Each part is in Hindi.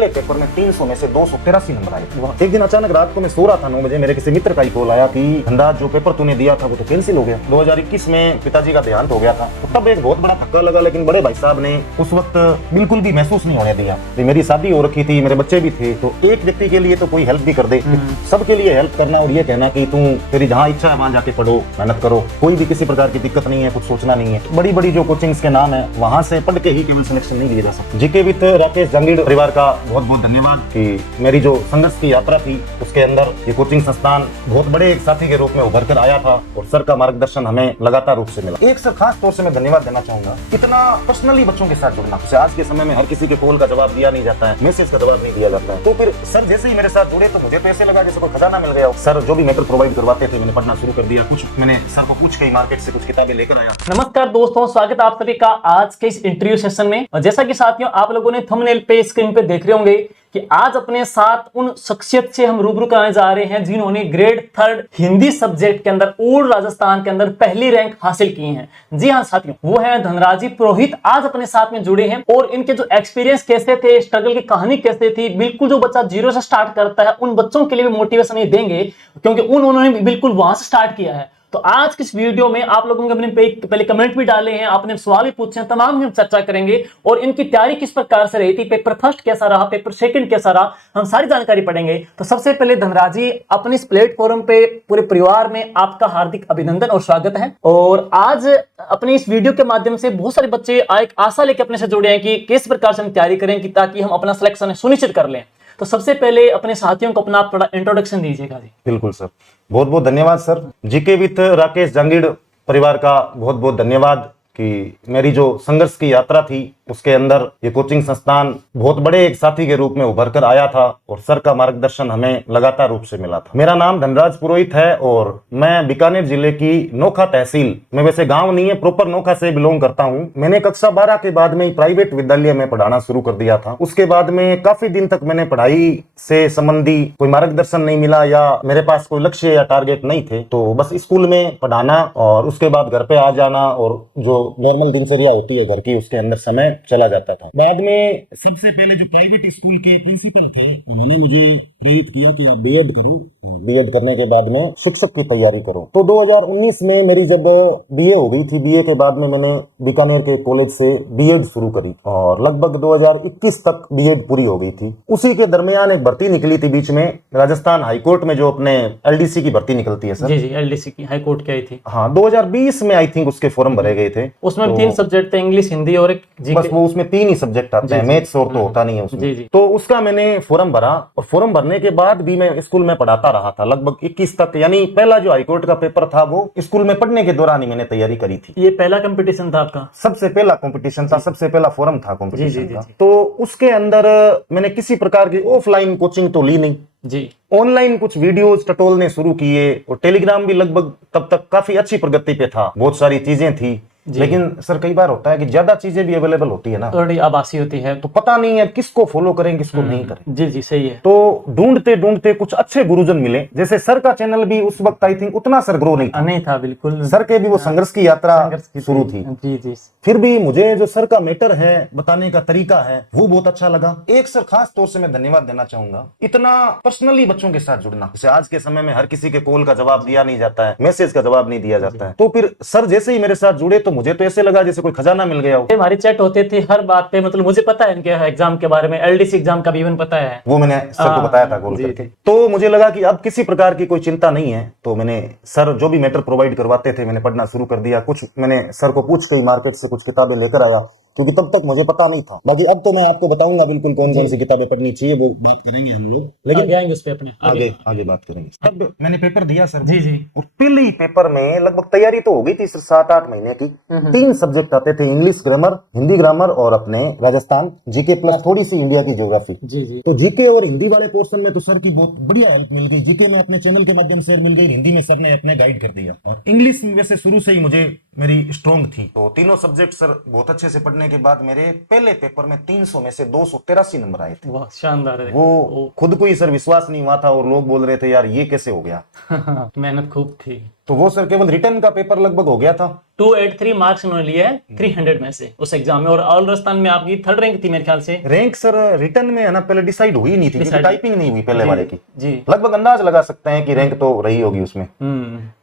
पहले पेपर में 300 में से 283 नंबर आए थे। एक दिन अचानक रात को मैं सो रहा था 9 बजे, मेरे किसी मित्र का ही कॉल आया कि धनराज जो पेपर तूने दिया था वो तो कैंसिल हो गया। 2021 में पिताजी का देहांत हो गया था, तो तब एक बहुत बड़ा धक्का लगा। लेकिन बड़े भाई साहब ने उस वक्त बिल्कुल भी महसूस नहीं होने दिया। मेरी शादी हो रखी थी, मेरे बच्चे भी थे, तो एक व्यक्ति के लिए तो कोई हेल्प भी कर दे, सबके लिए हेल्प करना और ये कहना कि तू तेरी जहाँ इच्छा है वहाँ जाके पढ़ो, मेहनत करो, कोई भी किसी प्रकार की दिक्कत नहीं है, कुछ सोचना नहीं है। बड़ी बड़ी जो कोचिंग्स के नाम है वहाँ से पढ़ के ही केवल सिलेक्शन नहीं लिया जा सकता। जीके विद राकेश जांगीड़ परिवार का बहुत बहुत धन्यवाद कि मेरी जो संघर्ष की यात्रा थी उसके अंदर ये कोचिंग संस्थान बहुत बड़े एक साथी के रूप में उभर कर आया था और सर का मार्गदर्शन हमें लगातार रूप से मिला। एक सर खास तौर से मैं धन्यवाद देना चाहूंगा, इतना पर्सनली बच्चों के साथ जुड़ना। आज के समय में हर किसी के कॉल का जवाब दिया नहीं जाता है, मैसेज का जवाब नहीं दिया जाता है, तो फिर सर जैसे ही मेरे साथ जुड़े तो मुझे तो ऐसे लगा जैसे कोई खजाना मिल गया। सर जो भी मेटेरियल प्रोवाइड करवाते थे मैंने पढ़ना शुरू कर दिया। कुछ मैंने सर को पूछ के मार्केट से कुछ किताबें लेकर आया। नमस्कार दोस्तों, स्वागत है आप सभी का आज के इस इंटरव्यू सेशन में। और जैसा कि साथियों आप लोगों ने थंबनेल पे स्क्रीन पे देख रहे होंगे कि आज अपने साथ उन शख्सियत से हम रूबरू कराने जा रहे हैं जिन्होंने ग्रेड 3 हिंदी सब्जेक्ट के अंदर और राजस्थान के अंदर पहली रैंक हासिल की है। जी हाँ साथियों, वो है धनराज पुरोहित आज अपने साथ में जुड़े हैं और इनके जो एक्सपीरियंस कैसे थे, स्ट्रगल की कहानी कैसे थी, बिल्कुल जो बच्चा जीरो से स्टार्ट करता है उन बच्चों के लिए भी मोटिवेशन ये देंगे क्योंकि उन्होंने बिल्कुल वहां से स्टार्ट किया है। तो आज की इस वीडियो में आप लोगों ने अपने पहले कमेंट भी डाले हैं, आपने सवाल भी पूछे हैं, तमाम हम चर्चा करेंगे और इनकी तैयारी किस प्रकार से रही थी, पेपर फर्स्ट कैसा रहा, पेपर सेकंड कैसा रहा, हम सारी जानकारी पढ़ेंगे। तो सबसे पहले धनराज जी, अपने इस प्लेटफॉर्म पे पूरे परिवार में आपका हार्दिक अभिनंदन और स्वागत है। और आज अपनी इस वीडियो के माध्यम से बहुत सारे बच्चे एक आशा लेकर अपने से जुड़े हैं कि किस प्रकार से हम तैयारी करें कि ताकि हम अपना सिलेक्शन सुनिश्चित कर लें। तो सबसे पहले अपने साथियों को अपना थोड़ा इंट्रोडक्शन दीजिएगा जी। बिल्कुल सर, बहुत बहुत धन्यवाद sir. GK with Rakesh Jangid परिवार का बहुत बहुत धन्यवाद कि मेरी जो संघर्ष की यात्रा थी उसके अंदर ये कोचिंग संस्थान बहुत बड़े एक साथी के रूप में उभर कर आया था और सर का मार्गदर्शन हमें लगातार रूप से मिला था। मेरा नाम धनराज पुरोहित है और मैं बीकानेर जिले की नोखा तहसील में, वैसे गांव नहीं है, प्रॉपर नोखा से बिलोंग करता हूं। मैंने कक्षा 12 के बाद में प्राइवेट विद्यालय में पढ़ाना शुरू कर दिया था। उसके बाद में काफी दिन तक मैंने पढ़ाई से संबंधी कोई मार्गदर्शन नहीं मिला या मेरे पास कोई लक्ष्य या टारगेट नहीं थे, तो बस स्कूल में पढ़ाना और उसके बाद घर पे आ जाना और जो नॉर्मल दिनचर्या होती है घर की उसके अंदर समय चला जाता था। बाद में सबसे पहले जो प्राइवेट स्कूल के प्रिंसिपल थे उन्होंने मुझे प्रेरित किया कि आप बीएड करो, बीएड करने के बाद में शिक्षक की तैयारी करो। तो 2019 में मेरी जब बीए हो गई थी, बीए के बाद में मैंने बीकानेर के कॉलेज से बीएड शुरू करी और लगभग 2021 तक बीएड पूरी हो गई थी। उसी के दरमियान एक भर्ती निकली थी बीच में, राजस्थान हाईकोर्ट में जो अपने एलडीसी की भर्ती निकलती है सर। जी जी, एलडीसी की हाईकोर्ट की आई थी। हाँ, 2020 में आई थिंक उसके फॉर्म भरे गए थे। उसमें तो 3 सब्जेक्ट थे, इंग्लिश, हिंदी और एक बस वो उसमें 3 ही सब्जेक्ट आते हैं, मैथ्स और तो होता नहीं है उसमें। जी जी। तो उसका मैंने फॉर्म भरा और फॉर्म भरने के बाद भी मैं स्कूल में पढ़ाता रहा था लगभग 21 तक। यानी पहला जो हाईकोर्ट का पेपर था वो स्कूल में पढ़ने के दौरान ही मैंने तैयारी करी थी। ये पहला कंपटीशन था आपका? सबसे पहला कंपटीशन था, सबसे पहला फोरम था कंपटीशन का। जी। तो उसके अंदर मैंने किसी प्रकार की ऑफलाइन कोचिंग तो ली नहीं जी। ऑनलाइन कुछ वीडियोस टटोलने शुरू किए और टेलीग्राम भी लगभग तब तक काफी अच्छी प्रगति पे था, बहुत सारी चीजें थी। लेकिन सर कई बार होता है कि ज्यादा चीजें भी अवेलेबल होती है ना, थोड़ी आभासी होती है, तो पता नहीं है किसको फॉलो करें किसको नहीं करें। जी जी सही है। तो ढूंढते ढूंढते कुछ अच्छे गुरुजन मिले, जैसे सर का चैनल भी उस वक्त आई थिंक उतना सर ग्रो नहीं था बिल्कुल। सर के भी वो संघर्ष की यात्रा शुरू थी। जी जी। फिर भी मुझे जो सर का मैटर है, बताने का तरीका है, वो बहुत अच्छा लगा। एक सर खास तौर से मैं धन्यवाद देना चाहूंगा, इतना पर्सनली बच्चों के साथ जुड़ना। जैसे आज के समय में हर किसी के कॉल का जवाब दिया नहीं जाता है, मैसेज का जवाब नहीं दिया जाता है, तो फिर सर जैसे ही मेरे साथ जुड़े तो मुझे तो ऐसे लगा जैसे कोई खजाना मिल गया हो। हमारी चैट होती थी हर बात पे, मतलब मुझे पता है इनके एग्जाम के बारे में, एलडीसी एग्जाम का भी इवन पता है, वो मैंने सर को बताया था कॉल करके। तो मुझे लगा कि अब किसी प्रकार की कोई चिंता नहीं है, तो मैंने सर जो भी मैटर प्रोवाइड करवाते थे मैंने पढ़ना शुरू कर दिया। कुछ मैंने सर को पूछ के मार्केट से कुछ किताबें लेकर आया क्योंकि तब तक मुझे पता नहीं था। बाकी अब तो मैं आपको बताऊंगा बिल्कुल कौन कौन सी किताबें पढ़नी चाहिए, वो बात करेंगे हम लोग, लेकिन आएंगे उस पे अपने आगे बात करेंगे। अब मैंने पेपर दिया सर। जी जी। और पहले ही पेपर में लगभग तैयारी तो हो गई थी सर, 7-8 महीने की। 3 सब्जेक्ट आते थे, इंग्लिश ग्रामर, हिंदी ग्रामर और अपने राजस्थान जीके प्लस थोड़ी सी इंडिया की ज्योग्राफी। जी जी। तो जीके और हिंदी वाले पोर्शन में तो सर की बहुत बढ़िया हेल्प मिल गई। जीके में अपने चैनल के माध्यम से मिल गई, हिंदी में सर ने अपने गाइड कर दिया और इंग्लिश में वैसे शुरू से ही मुझे मेरी स्ट्रॉन्ग थी। तो तीनों सब्जेक्ट सर बहुत अच्छे से पढ़ने के बाद मेरे पहले पेपर में 300 में से 283 नंबर आए थे। वाह शानदार है। वो खुद को ही सर विश्वास नहीं हुआ था और लोग बोल रहे थे यार ये कैसे हो गया। मेहनत खूब थी। तो वो सर केवल रिटर्न का पेपर लगभग हो गया था, 283 मार्क्स उन्होंने लिए हैं 300 में से उस एग्जाम में, और ऑल राजस्थान में आपकी 3rd रैंक थी मेरे ख्याल से। रैंक सर रिटर्न में है ना, पहले डिसाइड हुई नहीं थी क्योंकि Decide- टाइपिंग नहीं हुई पहले वाले की। जी। लगभग अंदाज लगा सकते हैं कि रैंक तो रही होगी उसमें।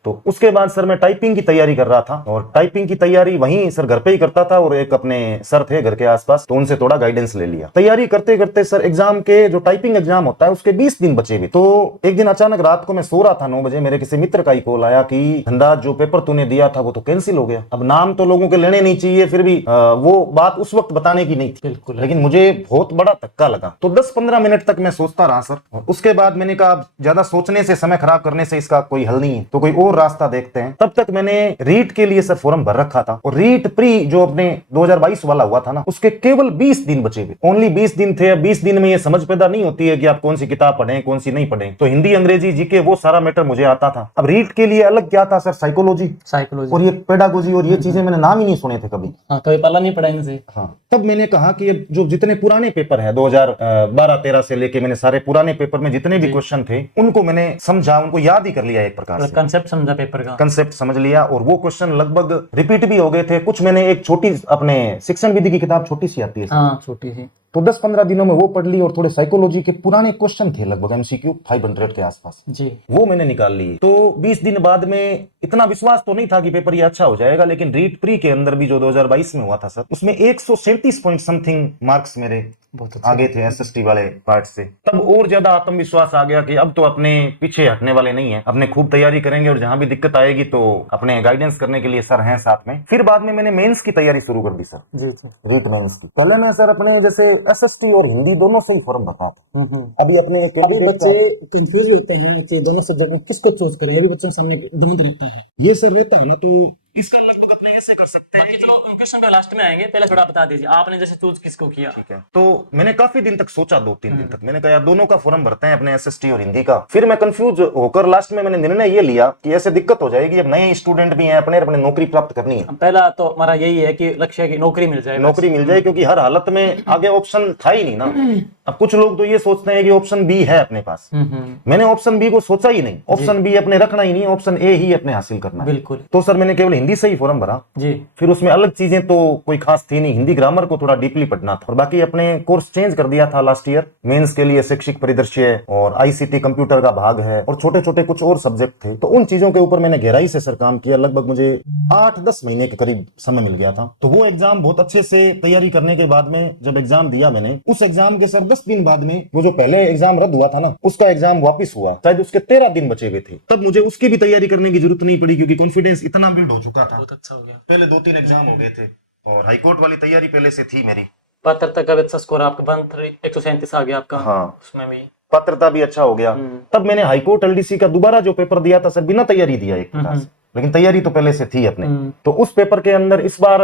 तो उसके बाद सर मैं टाइपिंग की तैयारी कर रहा था, और टाइपिंग की तैयारी वहीं सर घर पे ही करता था, और एक अपने सर थे घर के आसपास, तो उनसे थोड़ा गाइडेंस ले लिया। तैयारी करते करते सर एग्जाम के जो टाइपिंग एग्जाम होता है उसके 20 दिन बचे हुए। तो एक दिन अचानक रात को मैं सो रहा था 9 बजे, मेरे किसी मित्र का ही कॉल आया कि धनराज जो पेपर तूने दिया था वो तो कैंसिल हो गया। अब नाम तो लोगों के लेने नहीं चाहिए, फिर भी वो बात उस वक्त बताने की नहीं थी, बिल्कुल। लेकिन मुझे बहुत बड़ा धक्का लगा। तो 10-15 मिनट तक मैं सोचता रहा सर, और उसके बाद मैंने कहा ज्यादा सोचने से, समय खराब करने से इसका कोई हल नहीं है, तो कोई और रास्ता देखते हैं। तब तक मैंने रीट के लिए सर फॉर्म भर रखा था, और रीट प्री जो अपने 2022 वाला हुआ था ना, उसके केवल 20 दिन बचे हुए, ओनली 20 दिन थे। 20 दिन में ये समझ पैदा नहीं होती है कि आप कौन सी किताब पढ़ें कौन सी नहीं पढ़ें। तो हिंदी, अंग्रेजी, जीके वो सारा मैटर मुझे आता था। अब रीट के लिए अलग क्या था सर, साइकोलॉजी और ये पेडागोजी और ये चीजें मैंने नाम ही नहीं सुने थे कभी। हाँ, कभी पढ़ा नहीं पड़ा इनसे। हाँ, तब मैंने कहा कि ये जो जितने पुराने पेपर है 2012-13 से लेके, मैंने सारे पुराने पेपर में जितने भी क्वेश्चन थे उनको मैंने समझा, उनको याद ही कर लिया एक प्रकार से, कंसेप्ट समझा पेपर का, कंसेप्ट समझ लिया। और वो क्वेश्चन लगभग रिपीट भी हो गए थे। कुछ मैंने एक छोटी अपने शिक्षण विधि की किताब छोटी सी आती है, हाँ छोटी सी, तो 10-15 दिनों में वो पढ़ ली, और थोड़े साइकोलॉजी के पुराने क्वेश्चन थे लगभग एमसीक्यू 500 के आसपास जी, वो मैंने निकाल लिए। तो 20 दिन बाद में इतना विश्वास तो नहीं था कि पेपर ये अच्छा हो जाएगा, लेकिन रीट प्री के अंदर भी जो 2022 में हुआ था सर, उसमें 137 पॉइंट समथिंग मार्क्स मेरे बहुत आगे थे एसएसटी वाले पार्ट से। तब और ज्यादा आत्मविश्वास आ गया कि अब तो अपने पीछे हटने वाले नहीं है, अपने खूब तैयारी करेंगे, और जहां भी दिक्कत आएगी तो अपने गाइडेंस करने के लिए सर हैं साथ में। फिर बाद में मैंने मेंस की तैयारी शुरू कर दी सर, जी जी, रीट मेंस की। पहले मैं सर अपने जैसे एसएसटी और हिंदी दोनों से ही फॉर्म भरता था। अभी अपने अभी बच्चे कंफ्यूज होते हैं कि दोनों सब्जेक्ट में किसको चूज करें, ये भी बच्चों के सामने दमन रहता है। ये सर रहता है ना, तो इसका लगभग अपने ऐसे कर सकते हैं। चलो क्वेश्चन पे लास्ट में आएंगे, पहले थोड़ा बता दीजिए आपने जैसे चूज किसको किया। ठीक है, तो मैंने काफी दिन तक सोचा, 2-3 दिन तक मैंने कहा यार दोनों का फॉर्म भरते हैं, अपने एसएसटी और हिंदी का। फिर मैं कंफ्यूज होकर लास्ट में मैंने निर्णय ये लिया कि ऐसे दिक्कत हो जाएगी, अब नए स्टूडेंट भी हैं, अपने अपने नौकरी प्राप्त करनी है। पहला तो हमारा यही है कि लक्ष्य है कि नौकरी मिल जाए, नौकरी मिल जाए, क्योंकि हर हालत में आगे ऑप्शन था ही नहीं ना। अब कुछ लोग तो ये सोचते हैं कि ऑप्शन बी है अपने पास, मैंने ऑप्शन बी को सोचा ही नहीं, ऑप्शन बी अपने रखना ही नहीं, ऑप्शन ए ही अपने हासिल करना है। बिल्कुल। तो सर मैंने केवल हिंदी से ही फॉर्म भरा जी, फिर उसमें अलग चीजें तो कोई खास थी नहीं, हिंदी ग्रामर को थोड़ा डीपली पढ़ना था, और बाकी अपने कोर्स चेंज कर दिया था लास्ट ईयर। मेंस के लिए शैक्षिक परिदृश्य और आईसीटी कंप्यूटर का भाग है, और छोटे छोटे कुछ और सब्जेक्ट थे, तो उन चीजों के ऊपर मैंने गहराई से सर काम किया। लगभग मुझे 8-10 महीने के करीब समय मिल गया था। तो वो एग्जाम बहुत अच्छे से तैयारी करने के बाद में जब एग्जाम दिया मैंने, उस एग्जाम के सर 10 दिन बाद में वो जो पहले एग्जाम रद्द हुआ था ना, उसका एग्जाम वापिस हुआ, शायद उसके 13 दिन बचे हुए थे। तब मुझे उसकी भी तैयारी करने की जरूरत नहीं पड़ी, क्योंकि कॉन्फिडेंस इतना बिल्ड हो चुका था। बहुत अच्छा हो गया। पहले 2-3 एग्जाम हो गए थे, और हाईकोर्ट वाली तैयारी पहले से थी मेरी। पात्रता का भी अच्छा स्कोर आपका 137 आ गया आपका। हाँ, उसमें भी पात्रता भी अच्छा हो गया। तब मैंने हाईकोर्ट एलडीसी का दोबारा जो पेपर दिया था सर, बिना तैयारी दिया एक प्रकार से, लेकिन तैयारी तो पहले से थी अपने। तो उस पेपर के अंदर इस बार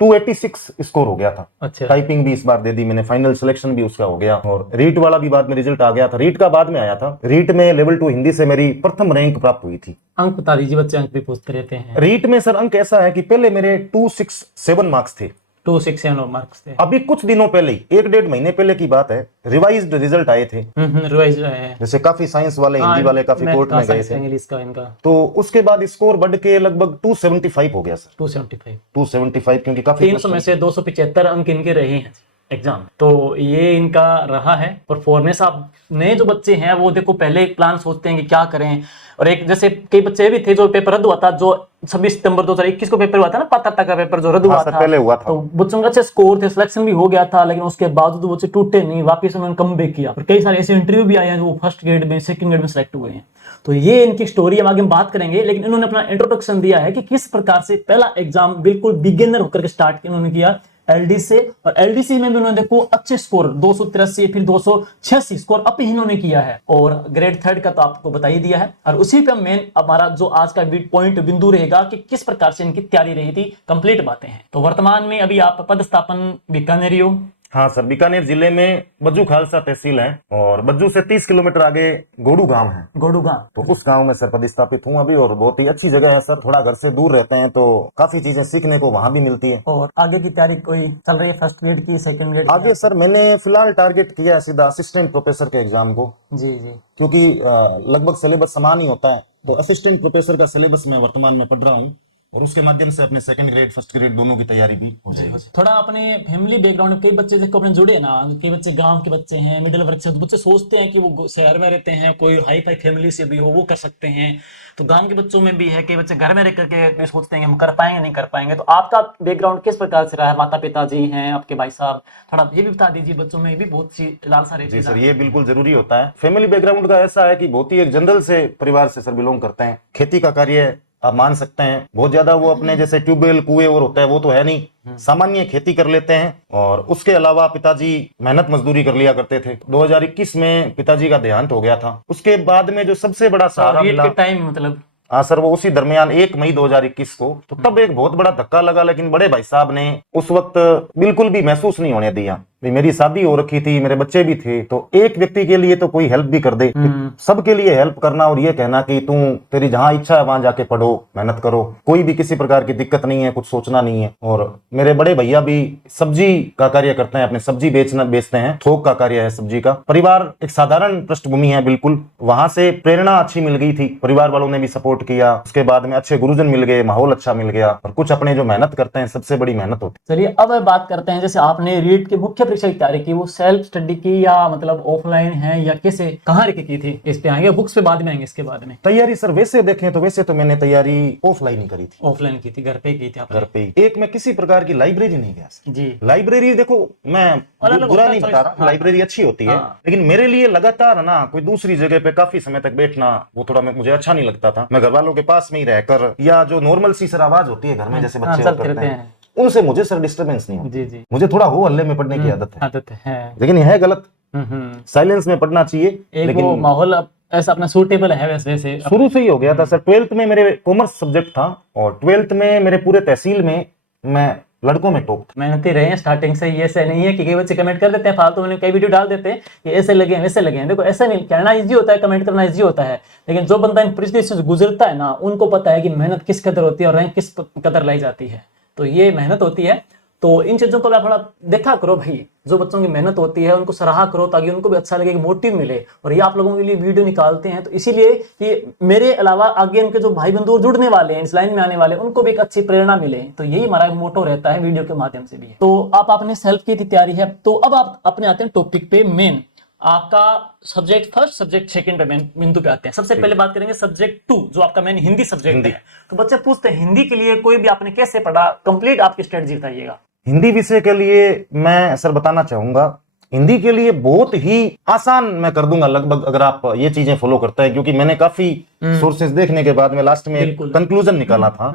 286 स्कोर हो गया था। अच्छा, टाइपिंग भी इस बार दे दी मैंने, फाइनल सिलेक्शन भी उसका हो गया, और रीट वाला भी बाद में रिजल्ट आ गया था। रीट का बाद में आया था, रीट में लेवल 2 हिंदी से मेरी प्रथम रैंक प्राप्त हुई थी। अंक बता दीजिए, बच्चे अंक भी पूछते रहते हैं। रीट में सर अंक ऐसा है कि पहले मेरे 267 मार्क्स थे, 267 मार्क्स थे। अभी कुछ दिनों पहले ही, 1-1.5 महीने पहले की बात है, रिवाइज्ड रिजल्ट आए थे। रिवाइज है, जैसे काफी साइंस वाले, हिंदी वाले काफी कोर्ट में गए थे, इंग्लिश का इनका। तो उसके बाद स्कोर बढ़ के लगभग 275 हो गया सर। 275 क्योंकि काफी 300 में से 275 अंक इनके रहे हैं एग्जाम, तो ये इनका रहा है परफॉर्मेंस। आप नए जो बच्चे हैं वो देखो पहले एक प्लान सोचते हैं कि क्या करें, और एक जैसे कई बच्चे भी थे जो पेपर रद्द हुआ था, जो 26 सितंबर 2021 को पेपर हुआ था ना, पात्रता का पेपर जो रद्द हुआ था, पहले हुआ था, तो बच्चों का अच्छे स्कोर थे, सिलेक्शन भी हो गया था, लेकिन उसके बावजूद बच्चे टूटे नहीं, वापस उन्होंने कम बैक किया। और कई सारे ऐसे इंटरव्यू भी आए हैं जो फर्स्ट ग्रेड में, सेकंड ग्रेड में सेलेक्ट हुए हैं। तो ये इनकी स्टोरी हम आगे बात करेंगे, लेकिन इन्होंने अपना इंट्रोडक्शन दिया है कि किस प्रकार से पहला एग्जाम बिल्कुल बिगिनर होकर के स्टार्ट इन्होंने किया एलडी से, और एलडीसी में भी उन्होंने देखो अच्छे स्कोर 283 फिर 286 स्कोर अप ही इन्होंने किया है, और ग्रेड 3 का तो आपको बता ही दिया है। और उसी पे मेन हमारा जो आज का पॉइंट बिंदु रहेगा कि किस प्रकार से इनकी तैयारी रही थी, कंप्लीट बातें हैं। तो वर्तमान में अभी आप पदस्थापन बीकानेर हो? हाँ सर, बीकानेर जिले में बज्जू खालसा तहसील है, और बज्जू से 30 किलोमीटर आगे गोडू गांव है। गोडू गांव, तो उस गांव में सर पदस्थापित हूँ अभी, और बहुत ही अच्छी जगह है सर। थोड़ा घर से दूर रहते हैं तो काफी चीजें सीखने को वहां भी मिलती है। और आगे की तैयारी कोई चल रही है, फर्स्ट ग्रेड की, सेकंड ग्रेड? आगे सर मैंने फिलहाल टारगेट किया है सीधा असिस्टेंट प्रोफेसर के एग्जाम को। जी जी, क्योंकि लगभग सिलेबस समान ही होता है, तो असिस्टेंट प्रोफेसर का सिलेबस मैं वर्तमान में पढ़ रहा हूँ, और उसके माध्यम से अपने सेकंड ग्रेड फर्स्ट ग्रेड दोनों की तैयारी भी हो जाएगी। थोड़ा अपने फैमिली बैकग्राउंड, कई बच्चे देखो अपने जुड़े ना, कई बच्चे गांव के बच्चे हैं, मिडिल वर्ग से, तो बच्चे सोचते हैं कि वो शहर में रहते हैं, कोई हाई फाई फैमिली से भी हो वो कर सकते हैं। तो गांव के बच्चों में भी है, कई बच्चे घर में रह करके भी सोचते हैं कि हम कर पाएंगे नहीं कर पाएंगे। तो आपका बैकग्राउंड किस प्रकार से रहा है? माता पिता जी हैं आपके, भाई साहब, थोड़ा ये भी बता दीजिए। बच्चों में भी बहुत सी लालसा रहती जी है। सर, ये बिल्कुल जरूरी होता है। फैमिली बैकग्राउंड का ऐसा है कि बहुत ही एक जनरल से परिवार से सर बिलोंग करते हैं। खेती का कार्य आप मान सकते हैं, बहुत ज्यादा वो अपने जैसे ट्यूबवेल कुएं और होता है वो तो है नहीं, सामान्य खेती कर लेते हैं। और उसके अलावा पिताजी मेहनत मजदूरी कर लिया करते थे। 2021 में पिताजी का देहांत हो गया था। उसके बाद में जो सबसे बड़ा सहारा रीट मिला, के टाइम मतलब हाँ सर, वो उसी दरमियान 1 मई 2021 को, तो तब एक बहुत बड़ा धक्का लगा। लेकिन बड़े भाई साहब ने उस वक्त बिल्कुल भी महसूस नहीं होने दिया। मेरी शादी हो रखी थी, मेरे बच्चे भी थे, तो एक व्यक्ति के लिए तो कोई हेल्प भी कर दे, सबके लिए हेल्प करना और ये कहना कि तू तेरी जहां इच्छा है वहां जाके पढ़ो, मेहनत करो, कोई भी किसी प्रकार की दिक्कत नहीं है, कुछ सोचना नहीं है। और मेरे बड़े भैया भी सब्जी का कार्य करते हैं, अपने सब्जी बेचते हैं, थोक का कार्य है सब्जी का। परिवार एक साधारण पृष्ठभूमि है बिल्कुल, वहां से प्रेरणा अच्छी मिल गई थी, परिवार वालों ने भी सपोर्ट किया। उसके बाद में अच्छे गुरुजन मिल गए, माहौल अच्छा मिल गया। और कुछ अपने जो मेहनत करते हैं, सबसे बड़ी मेहनत होती है। चलिए अब बात करते हैं, जैसे आपने रीट की मुख्य परीक्षा की तैयारी की, वो सेल्फ स्टडी की या मतलब ऑफलाइन है या कैसे, कहाँ रह के की थी? इस पे आएंगे, बुक्स पे बाद में आएंगे इसके बाद में। तैयारी सर वैसे देखें तो वैसे तो मैंने तैयारी ऑफलाइन ही करी थी। ऑफलाइन की थी, घर पे की थी आपने? घर पे ही। एक मैं किसी प्रकार की लाइब्रेरी नहीं गया सर। जी। लाइब्रेरी देखो, मैं अलग-अलग बुरा होता नहीं है बता choice। रहा, लाइब्रेरी अच्छी होती है, हाँ। लेकिन मेरे लिए लगातार ना कोई दूसरी जगह पे काफी समय तक बैठना वो थोड़ा मुझे अच्छा नहीं लगता था। मैं घर वालों के पास में ही रहकर, या जो नॉर्मल सी सर आवाज होती है घर में जैसे बच्चे चलते करते रहते हैं, हैं। उनसे मुझे सर डिस्टर्बेंस नहीं होती। जी जी। मुझे थोड़ा हो हल्ले में पढ़ने की आदत है, आदत है। लेकिन यह है गलत। हम्म। साइलेंस में पढ़ना चाहिए। एक लेकिन वो माहौल ऐसा अपना सूटेबल है वैसे वैसे। शुरू से ही हो गया था सर। 12th में मेरे कॉमर्स सब्जेक्ट था, और 12th में मेरे पूरे तहसील में मैं लड़कों में टॉप था। मेहनती रहे हैं स्टार्टिंग से। ये ऐसे नहीं है कि कई बच्चे कमेंट कर देते हैं फालतू में, कई वीडियो डाल देते हैं कि ऐसे लगे हैं वैसे लगे हैं। देखो ऐसा नहीं, कहना इजी होता है, कमेंट करना इजी होता है, लेकिन जो बंदा इन परिस्थितियों से गुजरता है ना, उनको पता है कि मेहनत किस कदर होती है और रैंक किस कदर लाई जाती है। तो ये मेहनत होती है। तो इन चीजों को आप थोड़ा देखा करो भाई, जो बच्चों की मेहनत होती है उनको सराहा करो, ताकि उनको भी अच्छा लगे, कि मोटिव मिले। और ये आप लोगों के लिए वीडियो निकालते हैं तो इसीलिए कि मेरे अलावा आगे उनके जो भाई बंधु जुड़ने वाले हैं, इस लाइन में आने वाले, उनको भी एक अच्छी प्रेरणा मिले। तो यही हमारा मोटो रहता है वीडियो के माध्यम से भी। तो आपने सेल्फ की तैयारी है, तो अब आप अपने आते हैं टॉपिक पे। मेन आपका सब्जेक्ट फर्स्ट, सब्जेक्ट सेकंड पे मेन बिंदु पे आते हैं। सबसे पहले बात करेंगे सब्जेक्ट 2, जो आपका मेन हिंदी सब्जेक्ट है। तो बच्चे पूछते हैं हिंदी के लिए कोई भी आपने कैसे पढ़ा, कंप्लीट आपकी स्ट्रेटजी बताइएगा। हिंदी विषय के लिए मैं सर बताना चाहूंगा, हिंदी के लिए बहुत ही आसान मैं कर दूंगा लगभग, अगर आप ये चीजें फॉलो करते हैं, क्योंकि मैंने काफी सोर्सेज देखने के बाद में लास्ट में कंक्लूजन निकाला था।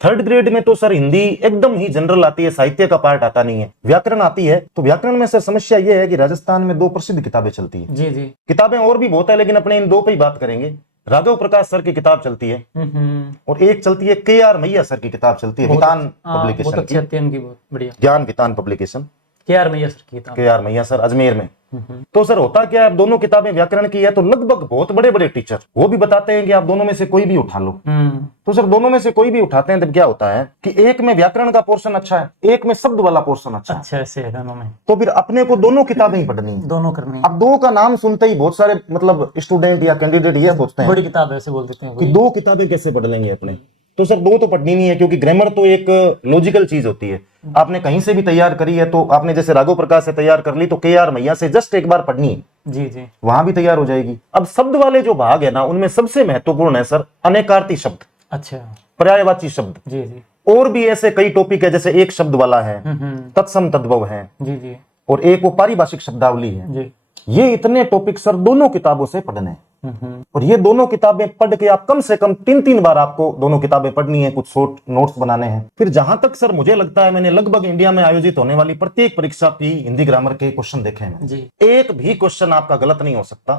3rd ग्रेड में तो सर हिंदी एकदम ही जनरल आती है, साहित्य का पार्ट आता नहीं है। व्याकरण आती है, तो व्याकरण में सर समस्या यह है कि राजस्थान में 2 प्रसिद्ध किताबें चलती है। जी जी। किताबें और भी बहुत है, लेकिन अपने इन 2 पे ही बात करेंगे। राघव प्रकाश सर की किताब चलती है, और एक चलती है KR मैया सर की किताब चलती है, वितान पब्लिकेशन बहुत अच्छी आती है उनकी, बहुत बढ़िया। ज्ञान वितान पब्लिकेशन, KR मैया सर की किताब। KR मैया सर अजमेर में। तो सर होता क्या है, अब दोनों किताबें व्याकरण की है, तो लगभग बहुत बड़े बड़े टीचर वो भी बताते हैं कि आप दोनों में से कोई भी उठा लो। तो सर दोनों में से कोई भी उठाते हैं, तब क्या होता है कि एक में व्याकरण का पोर्शन अच्छा है, एक में शब्द वाला पोर्शन अच्छा है। अच्छा ऐसे है दोनों में, तो फिर अपने को दोनों किताबें ही पढ़नी है, दोनों करनी है। अब 2 का नाम सुनते ही बहुत सारे मतलब स्टूडेंट या कैंडिडेट ये सोचते हैं बड़ी किताब है ऐसे बोल देते हैं कि 2 किताबें कैसे पढ़ लेंगे अपने। तो सर 2 तो पढ़नी नहीं है, क्योंकि ग्रामर तो एक लॉजिकल चीज होती है। आपने कहीं से भी तैयार करी है, तो आपने जैसे राघव प्रकाश से तैयार कर ली, तो KR मैया से जस्ट एक बार पढ़नी है, जी जी, वहां भी तैयार हो जाएगी। अब शब्द वाले जो भाग है ना, उनमें सबसे महत्वपूर्ण है सर अनेकार्थी शब्द, अच्छा, पर्यायवाची शब्द। जी जी, और भी ऐसे कई टॉपिक है, जैसे एक शब्द वाला है, तत्सम तद्भव है, जी जी, और एक वो पारिभाषिक शब्दावली है। जी। ये इतने टॉपिक सर दोनों किताबों से पढ़ने हैं। और ये दोनों किताबें पढ़ के आप कम से कम 3-3 बार आपको दोनों किताबें पढ़नी है, कुछ शॉर्ट नोट्स बनाने हैं। फिर जहां तक सर मुझे लगता है, मैंने लगभग इंडिया में आयोजित होने वाली प्रत्येक परीक्षा की हिंदी ग्रामर के क्वेश्चन देखे हैं जी। एक भी क्वेश्चन आपका गलत नहीं हो सकता।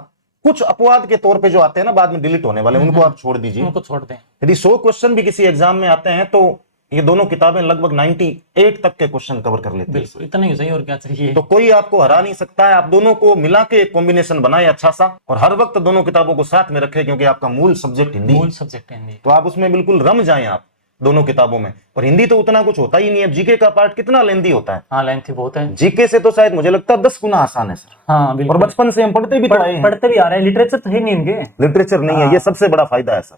कुछ अपवाद के तौर पे जो आते हैं ना बाद में डिलीट होने वाले, उनको आप छोड़ दीजिए, उनको छोड़ दें। यदि 100 क्वेश्चन भी किसी एग्जाम में आते हैं, तो ये दोनों किताबें लगभग 98 तक के क्वेश्चन कवर कर लेती है। बिल्कुल, इतना ही सही, और क्या चाहिए। तो कोई आपको हरा नहीं सकता है। आप दोनों को मिला के एक कॉम्बिनेशन बनाए अच्छा सा, और हर वक्त दोनों किताबों को साथ में रखें, क्योंकि आपका मूल सब्जेक्ट हिंदी है। मूल सब्जेक्ट हिंदी। तो आप उसमें बिल्कुल रम जाएं आप। दोनों किताबों में। और हिंदी तो उतना कुछ होता ही नहीं है। जीके का पार्ट कितना लेंदी होता है, हाँ लेंथी बहुत है। जीके से तो शायद मुझे लगता है 10 गुना आसान है सर। हाँ और बिल्कुल, बचपन से हम पढ़ते भी तो आए हैं, पढ़ते भी आ रहे हैं, लिटरेचर तो है नहीं इनके। लिटरेचर नहीं है, ये सबसे बड़ा फायदा है सर।